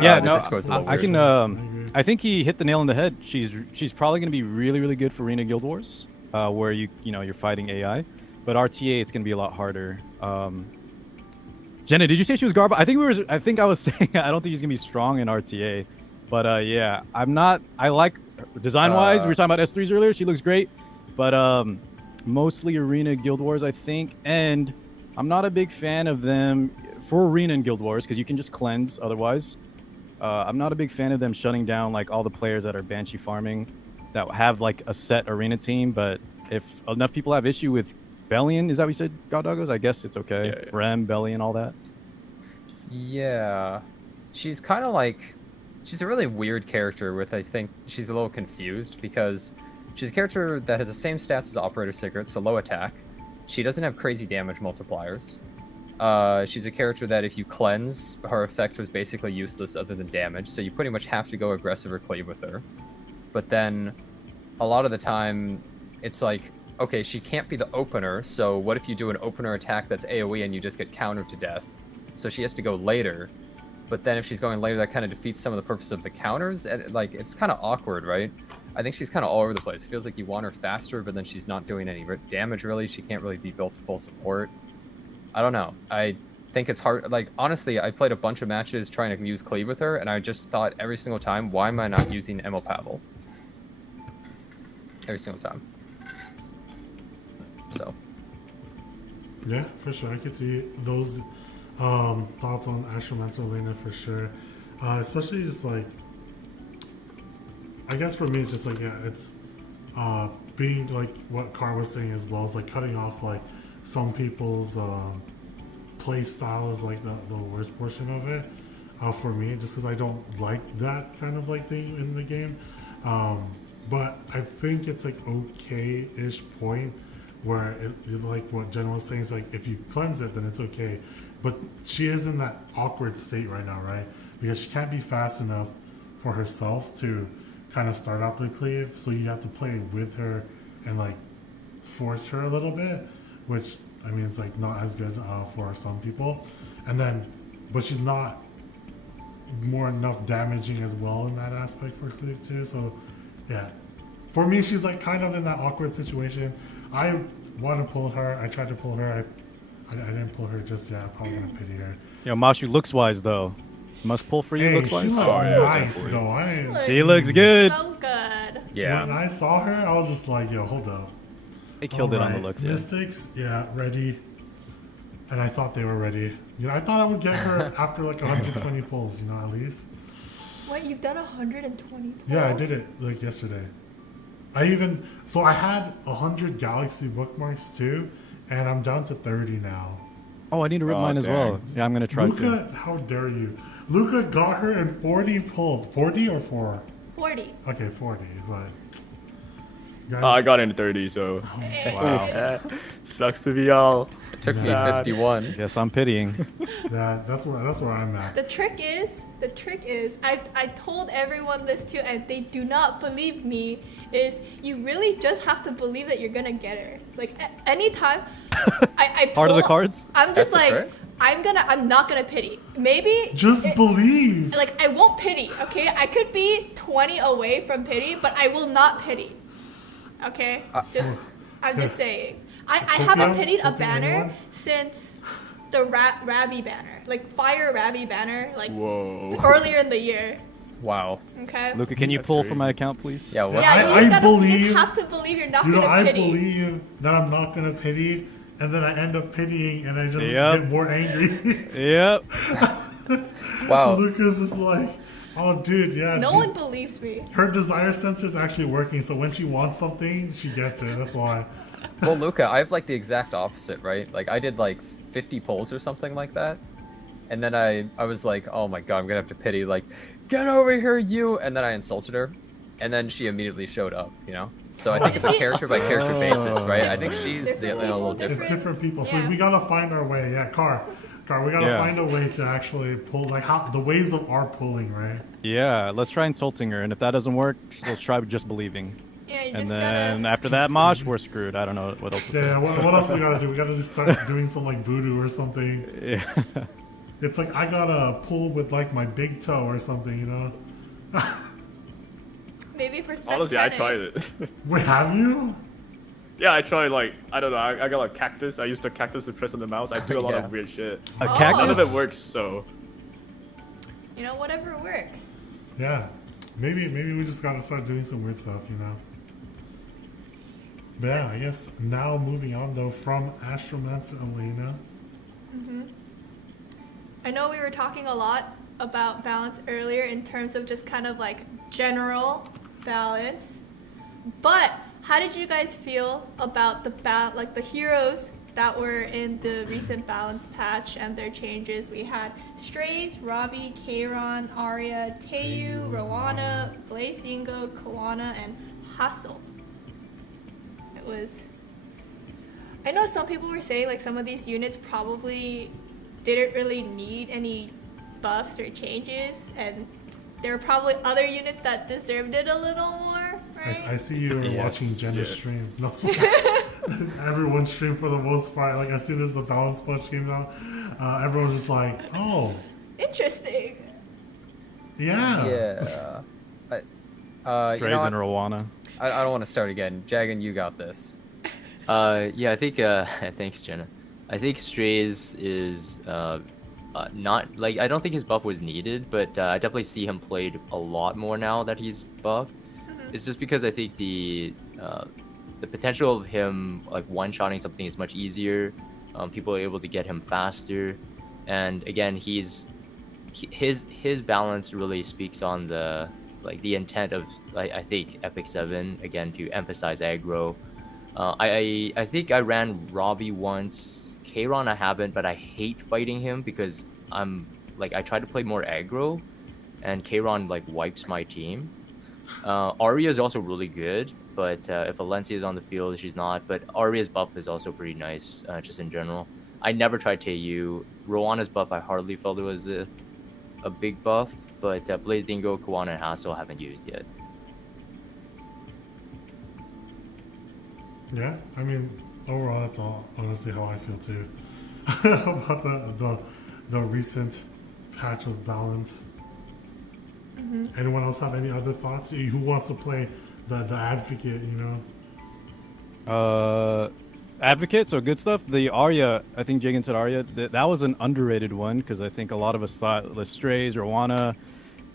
Yeah, No, Discord's a little I weird. can. I think he hit the nail on the head. She's probably going to be really, really good for Arena Guild Wars, where you're fighting AI, but RTA it's going to be a lot harder. Jenna, did you say she was Garbo? I think I was saying I don't think she's going to be strong in RTA, but yeah, I'm not. I like design-wise. We were talking about S3s earlier. She looks great, but mostly Arena Guild Wars, I think, and I'm not a big fan of them for Arena and Guild Wars because you can just cleanse otherwise. I'm not a big fan of them shutting down like all the players that are Banshee farming that have like a set arena team. But if enough people have issue with Bellion, is that what you said, God Doggos? I guess it's okay. Yeah. Rem, Bellion, all that. Yeah. She's kind of like... She's a really weird character with, I think, she's a little confused because she's a character that has the same stats as Operator Secret, so low attack. She doesn't have crazy damage multipliers. She's a character that if you cleanse, her effect was basically useless other than damage, so you pretty much have to go aggressive or cleave with her. But then, a lot of the time, it's like, okay, she can't be the opener, so what if you do an opener attack that's AoE and you just get countered to death? So she has to go later. But then if she's going later, that kind of defeats some of the purpose of the counters. And like, it's kind of awkward, right? I think she's kind of all over the place. It feels like you want her faster, but then she's not doing any damage, really. She can't really be built to full support. I don't know. I think it's hard. Like, honestly, I played a bunch of matches trying to use cleave with her, and I just thought every single time, why am I not using Emo Pavel? Every single time. So. Yeah, for sure. I could see those thoughts on Astromancer Elena for sure. Especially just like, I guess for me, it's just like, yeah, it's being like what Car was saying as well. It's like cutting off like some people's play style is like the worst portion of it for me, just because I don't like that kind of like thing in the game. But I think it's like okay-ish point where it like what Jen was saying is like if you cleanse it then it's okay, but she is in that awkward state right now, right? Because she can't be fast enough for herself to kind of start out the cleave, so you have to play with her and like force her a little bit, which I mean it's like not as good for some people. And then, but she's not more enough damaging as well in that aspect for cleave too. So yeah, for me she's like kind of in that awkward situation. I want to pull her. I tried to pull her. I didn't pull her just yet. I'm probably gonna pity her. Yo, Mashu looks wise though. Must pull for you. Hey, Looks she wise. looks nice definitely. though. I didn't, She looks good. So good. Yeah. When I saw her, I was just like, yo, hold up. They killed it on the Alright, looks. Yeah. Mystics, yeah, ready. And I thought they were ready. You know, I thought I would get her after like 120 pulls, you know, at least. Wait, you've done 120 pulls? Yeah, I did it like yesterday. So I had 100 Galaxy bookmarks too, and I'm down to 30 now. Oh, I need to rip Oh, mine as dang. well. Yeah, I'm gonna try to. Luca, how dare you? Luca got her in 40 pulls. 40 or 4? 40. Okay, 40, but... Guys, I got in 30, so Wow. sucks to be all. It took me Sad. 51. Guess I'm pitying. that's where I'm at. The trick is, I told everyone this too, and they do not believe me, is you really just have to believe that you're gonna get her. Like, anytime I pull, Part of the cards? I'm just That's the like, trick? I'm not gonna pity. Maybe Just believe. like I won't pity, okay? I could be 20 away from pity, but I will not pity. Okay? I'm just saying. I haven't pitied a banner anyone? since the Ravi banner. Like Fire Ravi banner, like Whoa. earlier in the year. Wow. Okay? Luca, can you That's pull crazy. from my account, please? Yeah, what? Yeah, I you just believe- have to believe you're not You know, gonna I pity. believe that I'm not gonna pity, and then I end up pitying, and I just Yep. get more angry. Yep. Wow. Lucas is like, oh, dude, yeah. No dude. one believes me. Her desire sensor is actually working, so when she wants something, she gets it. That's why. Well, Luca, I have like the exact opposite, right? Like I did like 50 pulls or something like that. And then I was like, oh my god, I'm gonna have to pity, like, get over here, you! And then I insulted her. And then she immediately showed up, you know? So I think it's a character by character basis, right? I think she's Different a little people, It's different. different people, so Yeah. we gotta find our way. Yeah, Car, we gotta Yeah. find a way to actually pull, like how the ways of our pulling, right? Yeah, let's try insulting her, and if that doesn't work, let's try just believing. Yeah, you And just then gotta. after that, Mosh, we're screwed. I don't know what else to Yeah. say. What else we gotta do? We gotta just start doing some like voodoo or something. Yeah. It's like I gotta pull with like my big toe or something, you know? Maybe for Honestly, I spectating. tried it. Wait, have you? Yeah, I tried like I don't know. I got a cactus. I used the cactus to press on the mouse. I do a lot Yeah. of weird shit. A Oh. None of cactus? it works. So You know, whatever works. Yeah. Maybe we just gotta start doing some weird stuff, you know? But yeah, I guess now moving on though from Astromancer Elena. I know we were talking a lot about balance earlier in terms of just kind of like general balance, but how did you guys feel about the heroes that were in the recent balance patch and their changes? We had Strays, Ravi, Kairon, Arya, Teiyu, Rowana, Blaze Dingo, Koana, and Hustle. It was. I know some people were saying like some of these units probably didn't really need any buffs or changes, and there were probably other units that deserved it a little more, right? I see you were Yes. watching Jenna's Yes. stream. No, everyone streamed for the most part. Like as soon as the balance push came out, everyone was just like, "Oh, Interesting. yeah." Yeah. You Strays know and what? Rowana. I don't want to start again. Jagan, you got this. Yeah, I think. Thanks, Jenna. I think Strays is not like I don't think his buff was needed, but I definitely see him played a lot more now that he's buffed. It's just because I think the potential of him like one-shotting something is much easier. People are able to get him faster, and again, his balance really speaks on the intent of I think Epic 7 again to emphasize aggro. I think I ran Robbie once. Kayron I haven't, but I hate fighting him because I try to play more aggro, and Kayron like wipes my team. Arya is also really good, but if Valencia is on the field, she's not. But Arya's buff is also pretty nice, just in general. I never tried Taeyu. Roana's buff, I hardly felt it was a big buff, but Blaze Dingo, Kawana, and Hassel I haven't used yet. Yeah, I mean, overall, that's all honestly how I feel too about the recent patch of balance. Anyone else have any other thoughts? Who wants to play the advocate? You know, Advocate, so good stuff. The Arya, I think Jagan said Arya. That was an underrated one because I think a lot of us thought Lestrays, Rowana,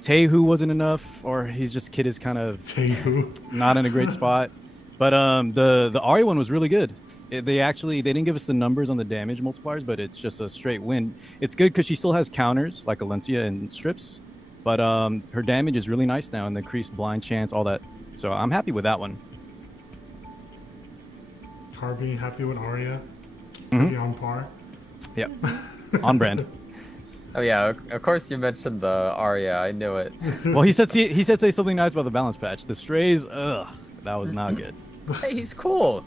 Tehu wasn't enough, or he's just kid is kind of Taeyu. not in a great spot. But the Arya one was really good. They didn't give us the numbers on the damage multipliers, but it's just a straight win. It's good because she still has counters like Alencia and strips, but her damage is really nice now and the increased blind chance, all that. So I'm happy with that one. Car being happy with Arya, Mhm. be on par. Yep, on brand. Oh yeah, of course you mentioned the Arya. I knew it. Well, he said say something nice about the balance patch. The strays, that was not good. Hey, he's cool.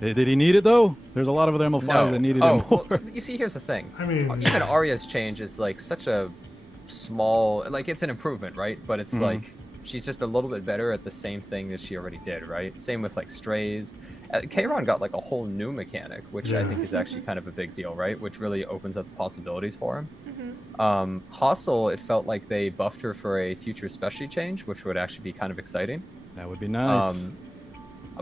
Did he need it though? There's a lot of other ML5s that needed it more. Well, you see, here's the thing. I mean, Even Arya's change is like such a small, like it's an improvement, right? But it's like she's just a little bit better at the same thing that she already did, right? Same with like Strays. Kayron got like a whole new mechanic, which I think is actually kind of a big deal, right? Which really opens up possibilities for him. Hustle, it felt like they buffed her for a future specialty change, which would actually be kind of exciting. That would be nice.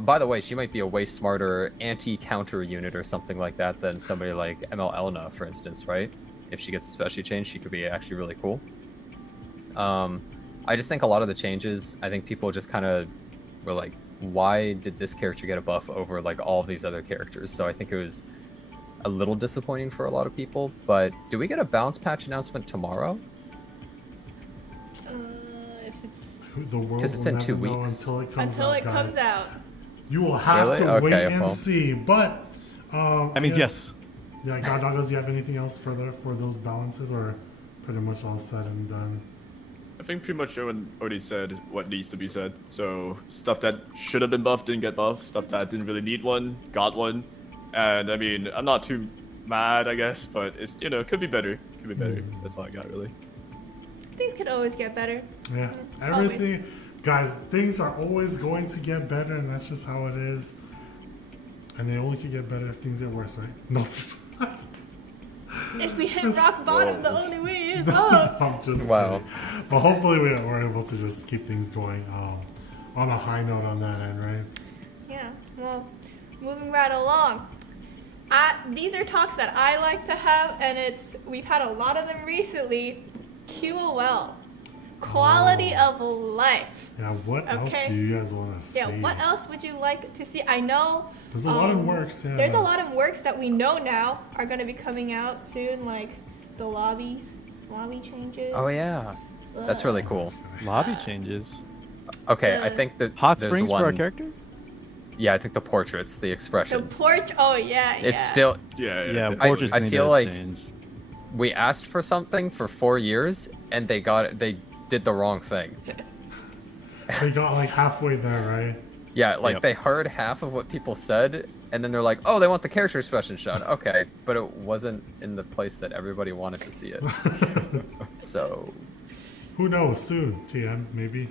By the way, she might be a way smarter anti-counter unit or something like that than somebody like ML Elna, for instance, right? If she gets a specialty change, she could be actually really cool. I just think a lot of the changes, I think people just kind of were like, why did this character get a buff over like all of these other characters? So I think it was a little disappointing for a lot of people. But do we get a balance patch announcement tomorrow? If it's the world 'Cause it's will in never 2 know weeks. until it comes until out, it guys. comes out. You will have Really? to wait Okay, and well. see. But That means yes. Yeah, God Doggos, do you have anything else further for those balances, or pretty much all said and done? I think pretty much everyone already said what needs to be said. So stuff that should have been buffed didn't get buffed. Stuff that didn't really need one got one. And I mean, I'm not too mad, I guess, but it's could be better. Could be better. That's all I got really. Things could always get better. Yeah, everything, guys. Things are always going to get better, and that's just how it is. And they only can get better if things get worse, right? No. If we hit rock bottom, the only way is up. I'm just Wow. kidding. But hopefully we're able to just keep things going on a high note on that end, right? Yeah. Well, moving right along. These are talks that I like to have, and we've had a lot of them recently. QOL, quality of life. Yeah. What else Okay. do you guys want to say? Yeah. What else would you like to see? I know. There's a lot in works. Yeah. There's a lot of works that we know now are going to be coming out soon, like the lobby changes. Oh yeah, that's really cool. Lobby changes. Okay, I think that Hot there's springs one, for our character? Yeah, I think the portraits, the The expressions. porch. Oh yeah. It's yeah. still. Yeah. Yeah, I- portraits I need feel to like- change. We asked for something for 4 years, and they did the wrong thing. They got like halfway there, right? Yeah, like Yep. they heard half of what people said, and then they're like, "Oh, they want the character expression shown." Okay, but it wasn't in the place that everybody wanted to see it. So, Who knows? Soon, TM maybe.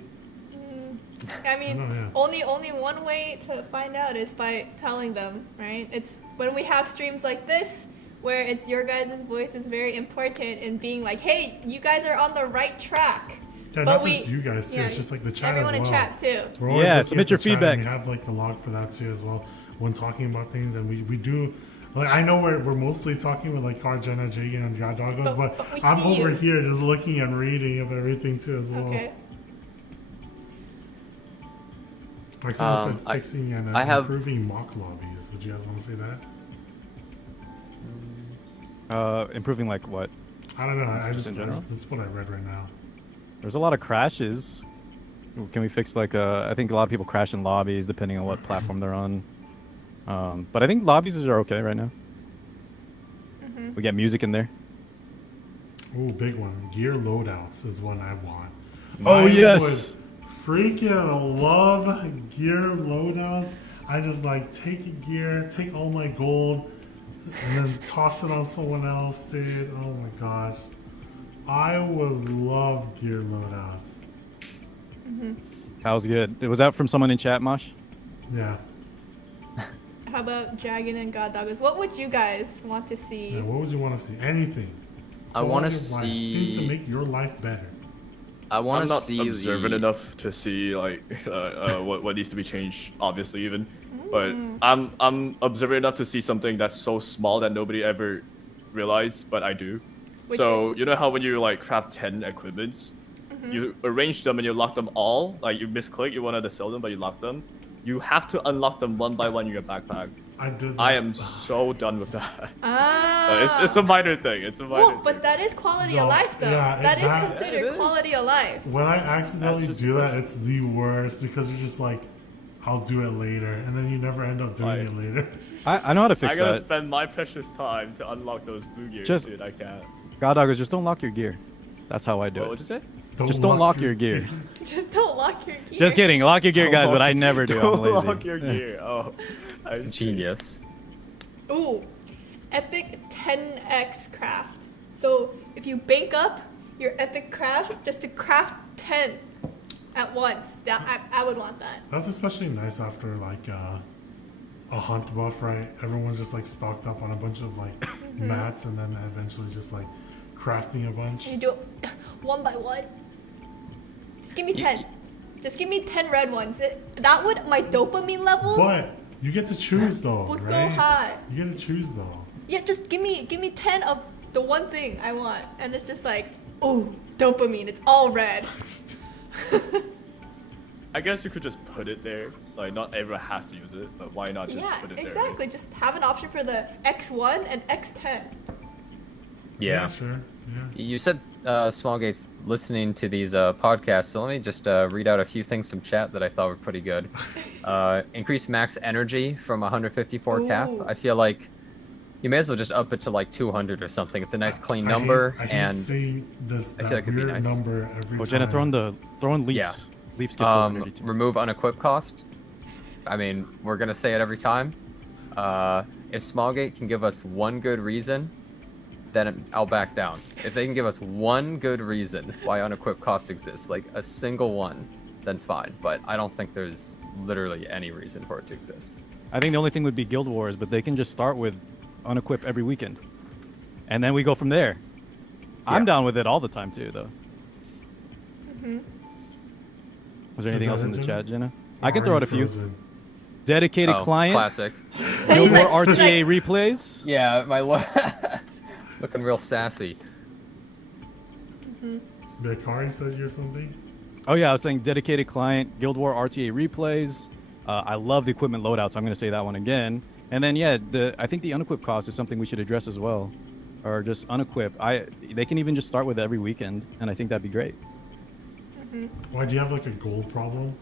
I mean, I know, yeah. only one way to find out is by telling them, right? It's when we have streams like this where it's your guys' voice is very important in being like, hey, you guys are on the right track. Yeah, But not just you guys too. yeah, It's just like the chat everyone as well. in chat too. We're always Yeah, looking submit at your the chat, and feedback. We have like the log for that too as well when talking about things, and we do Like I know we're mostly talking with like Car Jenna, Jagan, and God Doggos, But we I'm see over you. here just looking and reading of everything too as well. Okay. Like someone said, I- fixing and I have- improving mock lobbies. Would you guys want to say that? Improving like what? I don't know. Just in general? That's what I read right now. There's a lot of crashes. Can we fix like I think a lot of people crash in lobbies depending on what platform they're on. But I think lobbies are okay right now. We get music in there. Ooh, big one. Gear loadouts is one I want. Oh, I yes. would freaking love gear loadouts. I just like take a gear, take all my gold, and then toss it on someone else, dude. Oh my gosh. I would love gear loadouts. That was good. Was that from someone in chat, Mosh? Yeah. How about Jagan and God Doggos? What would you guys want to see? Yeah, what would you want to see? Anything. I want to Quality of life. Things to see. make your life better. I want I'm to not see observant the. enough to see like what needs to be changed. Obviously, even, but I'm observant enough to see something that's so small that nobody ever realized, but I do. Which So is? you know how when you like craft 10 equipments, you arrange them and you lock them all. Like you misclick, you wanted to sell them, but you lock them. You have to unlock them one by one in your backpack. I did that. I am so done with that. Ah. It's a minor thing. It's a minor. Well, thing. but that is quality No, of life, though. yeah, that is that- considered It is. quality of life. When I accidentally That's just do that, crazy. it's the worst because you're just like, I'll do it later, and then you never end up doing Right. it later. I know how to I fix gotta that. spend my precious time to unlock those blue gears, Just- dude. I can't. God Doggers, just don't lock your gear. That's how I do What it. would you say? Just don't lock your gear. Just don't lock your gear. Just kidding. Lock your gear, Don't guys, but lock I your- never do. I'm Don't lazy. lock your gear. Oh, I see. Genius. Ooh, epic 10x craft. So if you bank up your epic crafts just to craft 10 at once, that I would want that. That's especially nice after like a hunt buff, right? Everyone's just like stocked up on a bunch of like mats, and then eventually just like crafting a bunch. And you do it one by one. Just give me 10. Just give me 10 red ones. That would, my dopamine levels But you get to choose though, would right? go high. You get to choose though. Yeah, just give me 10 of the one thing I want. And it's just like, oh, dopamine. It's all red. I guess you could just put it there. Like, not everyone has to use it, but why not just Yeah, put it there? exactly. Just have an option for the X1 and X10. Yeah. Sure. Yeah. You said Smallgate's listening to these podcasts, so let me just read out a few things from chat that I thought were pretty good. Increase max energy from 154 cap. Ooh. I feel like you may as well just up it to like 200 or something. It's a nice clean I number, hate and saying this I feel that like it'd be weird nice. number every Oh, time. Jenna, throwing leaves. Yeah. Leaves get full energy too. remove unequip cost. I mean, we're gonna say it every time. If Smallgate can give us one good reason, then I'll back down. If they can give us one good reason why unequip cost exists, like a single one, then fine. But I don't think there's literally any reason for it to exist. I think the only thing would be Guild Wars, but they can just start with unequip every weekend, and then we go from there. I'm Yeah. down with it all the time too, though. Was there anything that else in it, the Jenna? chat, Jenna? I can throw out a few. Frozen. Dedicated Oh, client, classic. Guild War RTA replays. Yeah, my looking real sassy. Bakari said you something. Oh yeah, I was saying dedicated client, Guild War RTA replays. I love the equipment loadouts. I'm going to say that one again. And then yeah, I think the unequip cost is something we should address as well, or just unequip. They can even just start with it every weekend, and I think that'd be great. Why do you have like a gold problem?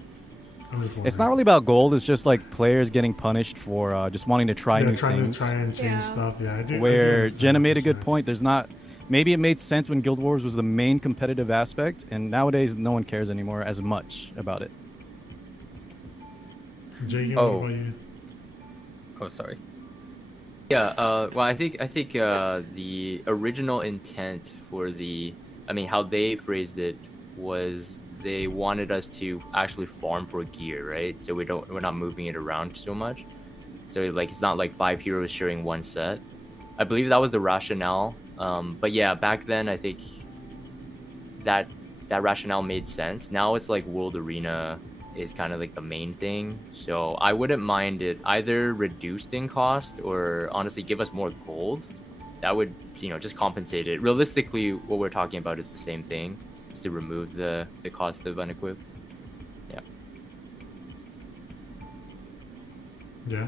I'm just wondering. It's not really about gold. It's just like players getting punished for just wanting to try new trying things. to try and change Yeah. stuff. Yeah, I do. I do Where understand Jenna for made a good sure. point. There's not. Maybe it made sense when Guild Wars was the main competitive aspect, and nowadays no one cares anymore as much about it. Jagan, Oh. what about you? Oh, sorry. Yeah, well, I think the original intent for how they phrased it was they wanted us to actually farm for gear, right? So we're not moving it around so much. So like it's not like 5 heroes sharing one set. I believe that was the rationale. But yeah, back then I think that rationale made sense. Now it's like World Arena is kind of like the main thing. So I wouldn't mind it either reduced in cost or honestly give us more gold. That would, just compensate it. Realistically, what we're talking about is the same thing, is to remove the cost of unequipped. Yeah. Yeah.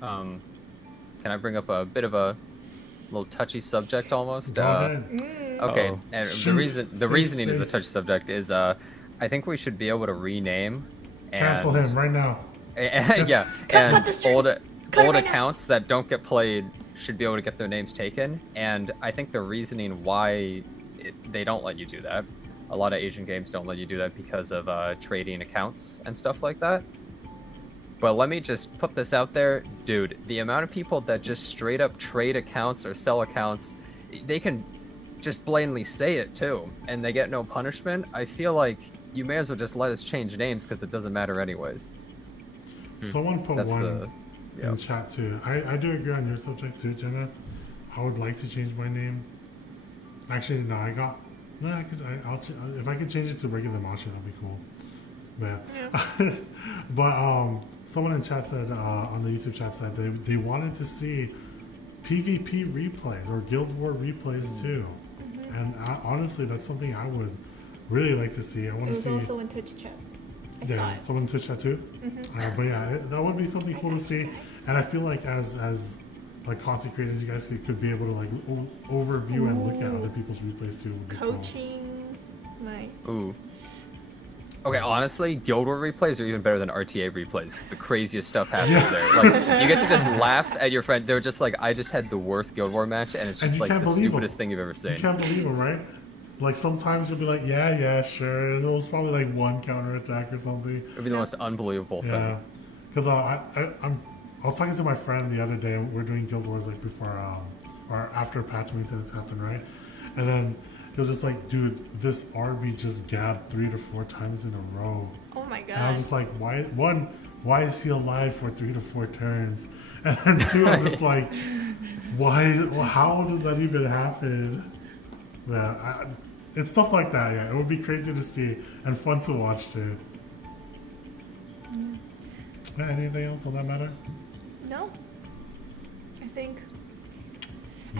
Can I bring up a bit of a little touchy subject almost? Go ahead. Okay, Uh-oh. and Shoot. the Safe reasoning is the space. touchy subject is I think we should be able to rename and Cancel him right now. yeah, Cut and the stream. old Cut it old right now. accounts that don't get played should be able to get their names taken. And I think the reasoning why they don't let you do that, a lot of Asian games don't let you do that because of trading accounts and stuff like that. But let me just put this out there, dude. The amount of people that just straight up trade accounts or sell accounts, they can just blatantly say it too, and they get no punishment. I feel like you may as well just let us change names because it doesn't matter anyways. Someone put That's one the in chat too. I do agree on your subject too, Jenna. I would like to change my name. Actually, no, if I could change it to regular Masha, that'd be cool. But yeah. But someone in chat said on the YouTube chat said they wanted to see PvP replays or Guild War replays too. And honestly, that's something I would really like to see. I want It to was see. also in Twitch chat. I saw Yeah, it. someone Twitch chat too. But yeah, that would be something cool to see. And I feel like as like content creators, you guys could be able to like overview and look at other people's replays too. Would be cool. Coaching, like Ooh. Okay, honestly, Guild War replays are even better than RTA replays because the craziest stuff happens there. Like, you get to just laugh at your friend. They're just like, I just had the worst Guild War match, and it's And just you like can't the believe 'em. stupidest thing you've ever You seen. can't believe them, right? Like sometimes you'll be like, yeah, sure. It was probably like one counter attack or something. It'd be the most unbelievable thing. Yeah, because I was talking to my friend the other day. We're doing Guild Wars like before or after patch maintenance happened, right? And then he was just like, dude, this RB just gabbed 3 to 4 times in a row. oh my And I was god. just like, why is he alive for 3 to 4 turns? And then 2, I'm just like, how does that even happen? Yeah, it's stuff like that. Yeah, it would be crazy to see and fun to watch too. Yeah, anything else on that matter? No. I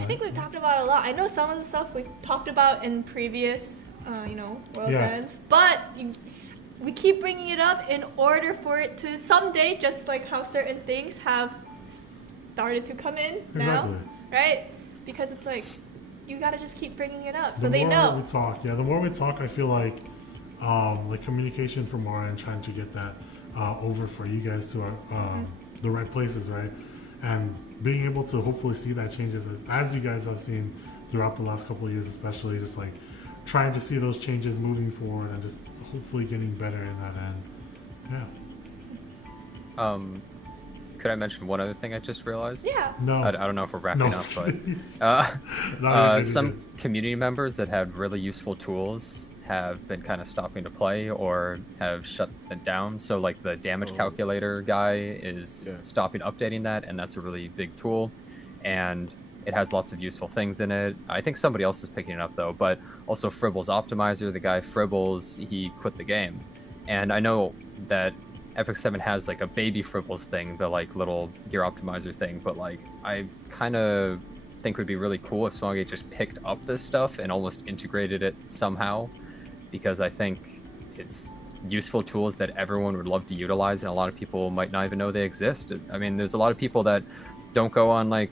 think we've talked about it a lot. I know some of the stuff we've talked about in previous, World Yeah. Ends, but we keep bringing it up in order for it to someday, just like how certain things have started to come in now, Exactly. right? Because it's like you gotta just keep bringing it up so The they more know. we talk, the more we talk, I feel like communication from our end, trying to get that over for you guys to the right places, right? And being able to hopefully see that changes as you guys have seen throughout the last couple of years, especially just like trying to see those changes moving forward and just hopefully getting better in that end. Yeah. Could I mention one other thing I just realized? Yeah. No. I don't know if we're wrapping No. up, but No, you're good, some you're good. community members that had really useful tools have been kind of stopping to play or have shut it down. So like the damage calculator guy is stopping updating that, and that's a really big tool, and it has lots of useful things in it. I think somebody else is picking it up though, but also Fribble's optimizer, the guy Fribbles, he quit the game. And I know that Epic 7 has like a baby Fribbles thing, the like little gear optimizer thing, but like I kind of think would be really cool if Smoggy just picked up this stuff and almost integrated it somehow, because I think it's useful tools that everyone would love to utilize, and a lot of people might not even know they exist. I mean, there's a lot of people that don't go on like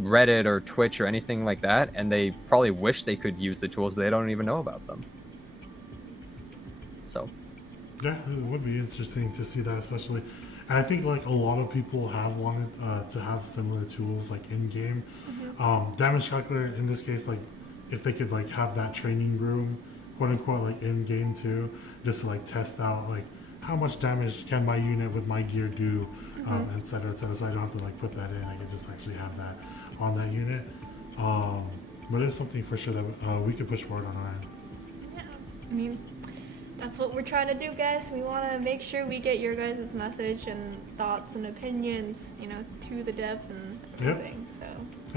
Reddit or Twitch or anything like that, and they probably wish they could use the tools, but they don't even know about them. So Yeah, it would be interesting to see that, especially. And I think like a lot of people have wanted to have similar tools like in game. Damage calculator in this case, like if they could like have that training room, quote unquote, like in game too, just to like test out like how much damage can my unit with my gear do, et cetera, et cetera. So I don't have to like put that in. I can just actually have that on that unit. But it's something for sure that we could push forward on our end. Yeah. I mean, that's what we're trying to do, guys. We want to make sure we get your guys' message and thoughts and opinions, to the devs and Yep. everything. So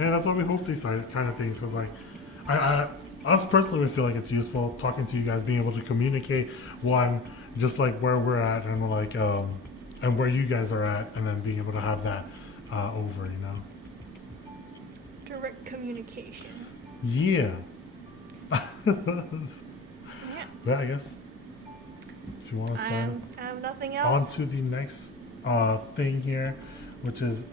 Yeah, that's why we host these kind of things. Cause like, us personally, we feel like it's useful talking to you guys, being able to communicate one, just like where we're at and like and where you guys are at, and then being able to have that over, you know. Direct communication. Yeah. Yeah. But I guess if you want to I start have nothing on else. to the next thing here, which is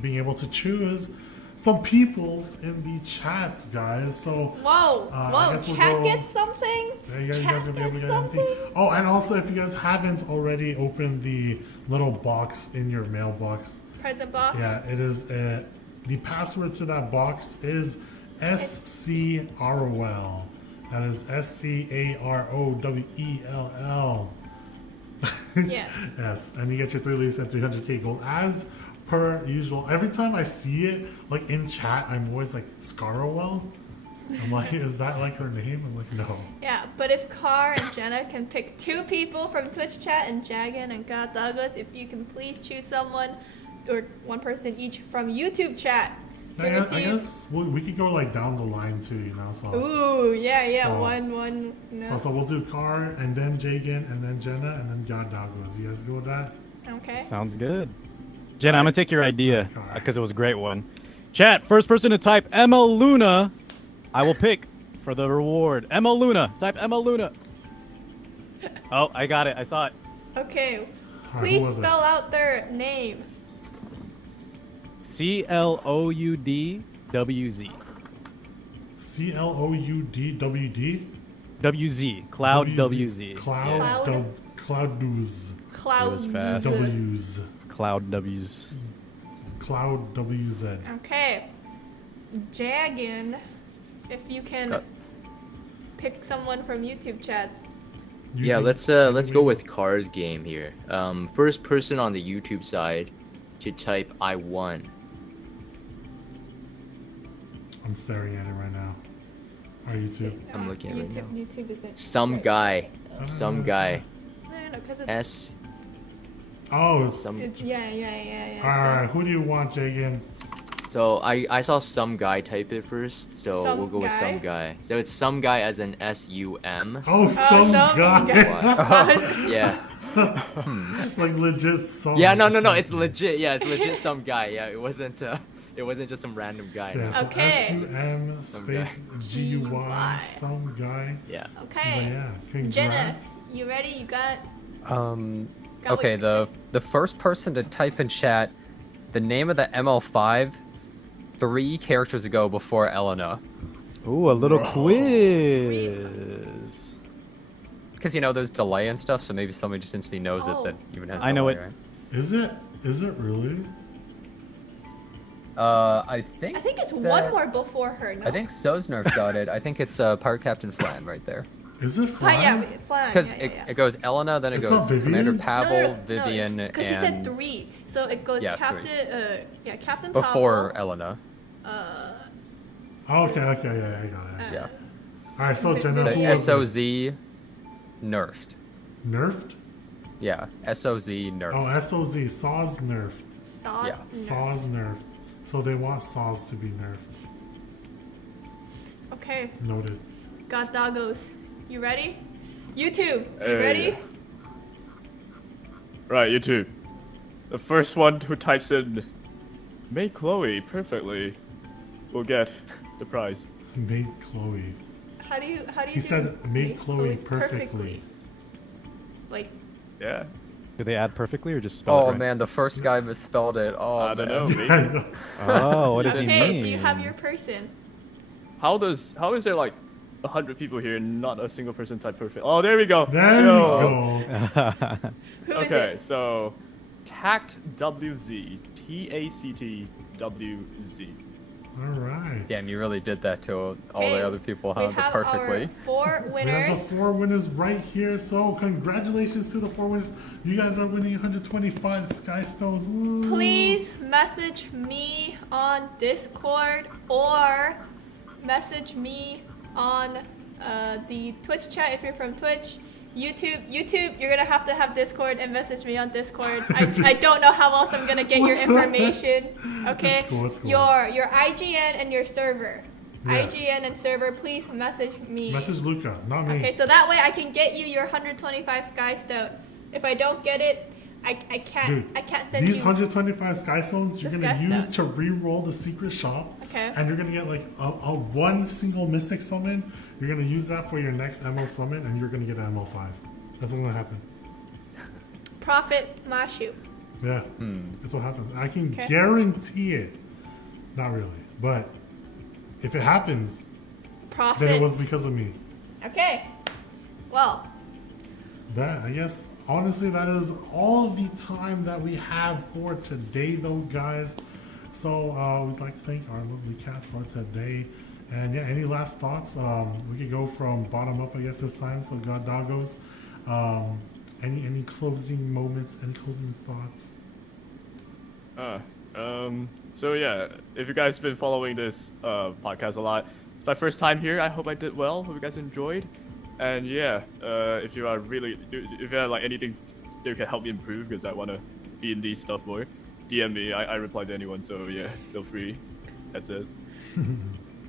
being able to choose some peoples in the chats, guys. So Whoa, I whoa, guess we'll chat go- gets something? yeah, you guys will be able to Chat get gets anything. something? Oh, and also if you guys haven't already opened the little box in your mailbox, Present box? yeah, it is the password to that box is SCROL. That is SCAROWELL. Yes. Yes, and you get your 3 leaves and 300k gold as per usual. Every time I see it, like in chat, I'm always like Scarwell. I'm like, is that like her name? I'm like, no. Yeah, but if Car and Jenna can pick 2 people from Twitch chat and Jagan and God Douglas, if you can please choose someone or 1 person each from YouTube chat to I receive. guess we could go like down the line too, you know. So Ooh, yeah, So- one, no. so we'll do Car and then Jagan and then Jenna and then God Doggos. You guys go with that? Okay. Sounds good. Jenna, I'm gonna take your idea Alright. because it was a great one. Chat, first person to type Emma Luna, I will pick for the reward. Emma Luna, type Emma Luna. Oh, I got it. I saw it. Okay. Alright, who Please was it? spell out their name. CLOUDWZ. CLOUDWD. WZ. Cloud WZ. Cloud. Cloud W's. Cloud. was fast. W's. Cloud W's. Cloud WZ. Okay. Jagan, if you can Uh, pick someone from YouTube chat. Yeah, let's go with Cars game here. First person on the YouTube side to type I won. I'm staring at it right now. Are you too? I'm looking at it right now. YouTube isn't. Some guy, don't some know. guy. No, because it's. S Oh, it's, some. Yeah. alright. Who do you want, Jagan? So I saw some guy type it first, so Some we'll go with some guy. So it's some guy as in SUM. Oh, some guy. Yeah. Like legit some. Yeah, no, it's legit. Yeah, it's legit some guy. Yeah, it wasn't just some random guy. So, yeah, so Okay. SUM Some space GUY, some guy. Yeah. But Okay. yeah, Jenna, congrats. you ready? You got. Um. got what Okay. you're The first person to type in chat the name of the ML5 3 characters ago before Elena, Ooh, a little quiz. because there's delay and stuff, so maybe somebody just instantly knows Oh. it that even has. I know delay, it. Right? Is it really? I think. I think it's that- one more before her. No? I think Soznerf got it. I think it's Pirate Captain Flan right there. Is it Oh, fine? yeah, fine. Because yeah. it goes Elena, then it It's goes not Vivian? Commander No, Pavel, Vivian, Because he said and 3, so it goes Yeah, Captain. three. Captain before Pavel, Elena. Oh, okay, yeah, I got it. Yeah. All right, so Vi- Jenna, So who was it? SOZ nerfed. Nerfed? Yeah, SOZ nerfed. Oh, SOZ, Saws nerfed. Sauce. Yeah. No. Saws nerfed. So they want Saws to be nerfed. Okay, Noted. got doggos. You ready? YouTube, you Hey. ready? Right, you two. The first one who types in "Make Chloe perfectly" will get the prize. Made Chloe. How do you He do said, "Made make Chloe perfectly." Like, Yeah. Did they add perfectly or just spell it Oh right? man, the first guy misspelled it. Oh, I don't know. man. Maybe. I know. Oh, what does he okay, mean? do you have your person? How is there like 100 people here and not a single person type perfect? Oh, there we go. There Yo. you go. Who is Okay, it? so Tact WZ, TACTWZ. All right. Damn, you really did that to all Okay, the other people, we huh? have Perfectly. our 4 We have the winners. 4 winners right here. So congratulations to the 4 winners. You guys are winning 125 Sky Stones. Woo. Please message me on Discord or message me on the Twitch chat if you're from Twitch. YouTube, you're gonna have to have Discord and message me on Discord. I don't know how else I'm gonna get your information. Okay, That's cool, that's cool. your IGN and your server. Yes. IGN and server, please message me. Message Luca, not me. Okay, so that way I can get you your 125 sky stones. If I don't get it, I can't Dude, I can't send these you. 125 sky stones you're The gonna sky use stones. to re-roll the secret shop. Okay. And you're gonna get like a one single mystic summon. You're gonna use that for your next ML summon, and you're gonna get an ML5. That's what's gonna happen. Profit Mashu. Yeah, that's what happens. I can Okay. guarantee it. Not really, but if it happens, Profit. then it was because of me. Okay. Well, That, I guess, honestly, that is all the time that we have for today, though, guys. So we'd like to thank our lovely cats for today. And yeah, any last thoughts? We could go from bottom up, I guess, this time. So God Doggos, any closing moments, any closing thoughts? So yeah, if you guys been following this podcast a lot, it's my first time here. I hope I did well. Hope you guys enjoyed. And yeah, if you are really, if you have like anything that can help me improve, because I want to be in these stuff more, DM me. I reply to anyone. So yeah, feel free. That's it.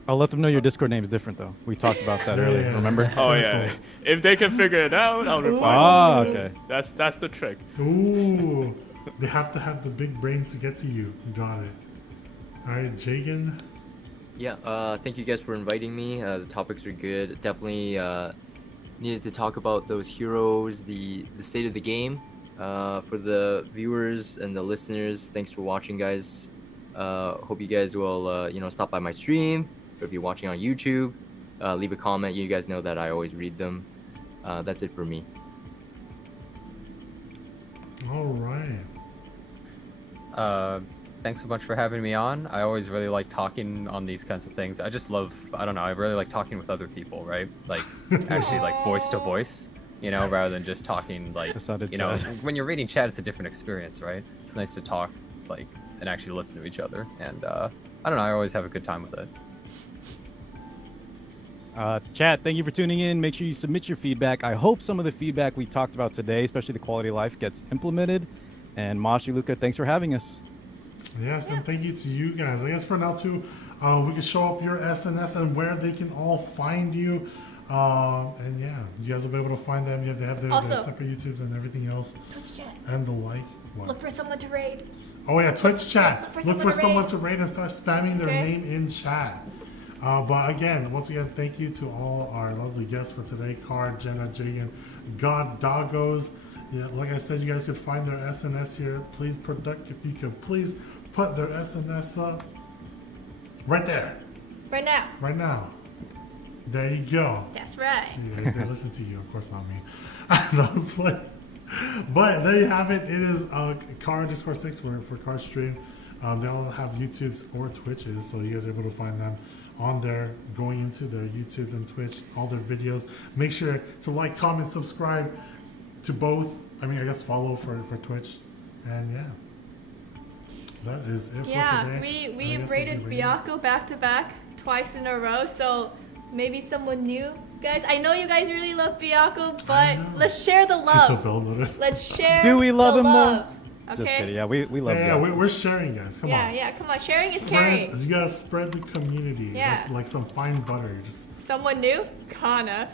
I'll let them know your Discord name is different though. We talked about that earlier. Yeah. Remember? Oh yeah, if they can figure it out, I'll reply. Ah, okay. That's the trick. Ooh, they have to have the big brains to get to you. Got it. All right, Jagan. Yeah, thank you guys for inviting me. The topics are good. Definitely needed to talk about those heroes, the state of the game. For the viewers and the listeners, thanks for watching, guys. Hope you guys will, stop by my stream. Or if you're watching on YouTube, leave a comment. You guys know that I always read them. That's it for me. All right. Thanks so much for having me on. I always really like talking on these kinds of things. I just love, I don't know, I really like talking with other people, right? Like, actually, like, voice to voice, rather than just talking, like, That sounded sad. when you're reading chat, it's a different experience, right? It's nice to talk, like, and actually listen to each other. And, I don't know, I always have a good time with it. Chat, thank you for tuning in. Make sure you submit your feedback. I hope some of the feedback we talked about today, especially the quality of life, gets implemented. And Mashi, Luca, thanks for having us. Yes, and thank you to you guys. I guess for now too, we can show up your SNS and where they can all find you. And yeah, you guys will be able to find them. Yeah, they have their Also- separate YouTubes and everything else Twitch chat. and the like. What? Look for someone to raid. Oh yeah, Twitch chat. Look Look for for someone someone to to rate and start spamming their Okay. name in chat. But again, once again, thank you to all our lovely guests for today. Car, Jenna, Jagan, God, Doggos. Yeah, like I said, you guys could find their SNS here. Please, if you could please put their SNS up right there, Right now. right now. There you go. That's right. Yeah, they listen to you, of course, not me. No, it's like, but there you have it. It is car_6 for car stream. They all have YouTubes or Twitches, so you guys are able to find them on there, going into their YouTubes and Twitch, all their videos. Make sure to like, comment, subscribe to both. I mean, I guess follow for Twitch. And yeah, that is it for Yeah, today. we I guess rated I'll be rating. Byakko back to back twice in a row, so maybe someone new. Guys, I know you guys really love Byakko, but know. let's share the Hit the love. bell button. Let's share Do we love the him more? love. Okay? Just kidding. Yeah, we love Yeah, you. we're sharing, guys. Come on. Yeah, come on. Sharing is Spread- caring. You gotta spread the community. Yeah. Like some fine butter. Just Someone new? Kana.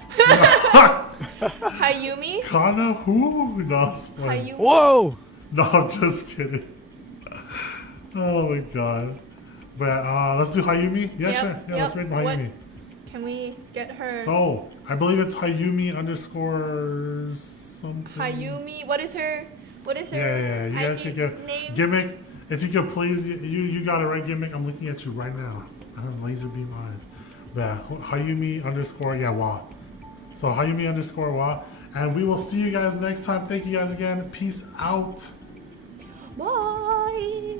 Hayumi? Kana who? No, it's funny. Hayumi. Whoa! No, I'm just kidding. Oh my god. But let's do Hayumi? Yeah, Yep, sure. Yeah, let's yep. rate Hayumi. Can we get her? So, I believe it's Hayumi underscore something. Hayumi. What is her? Yeah. You guys IG could give name? Gimmick. If you could please, you got it right, Gimmick. I'm looking at you right now. I have laser beam eyes. But Hayumi underscore wa. So Hayumi underscore wa. And we will see you guys next time. Thank you guys again. Peace out. Bye.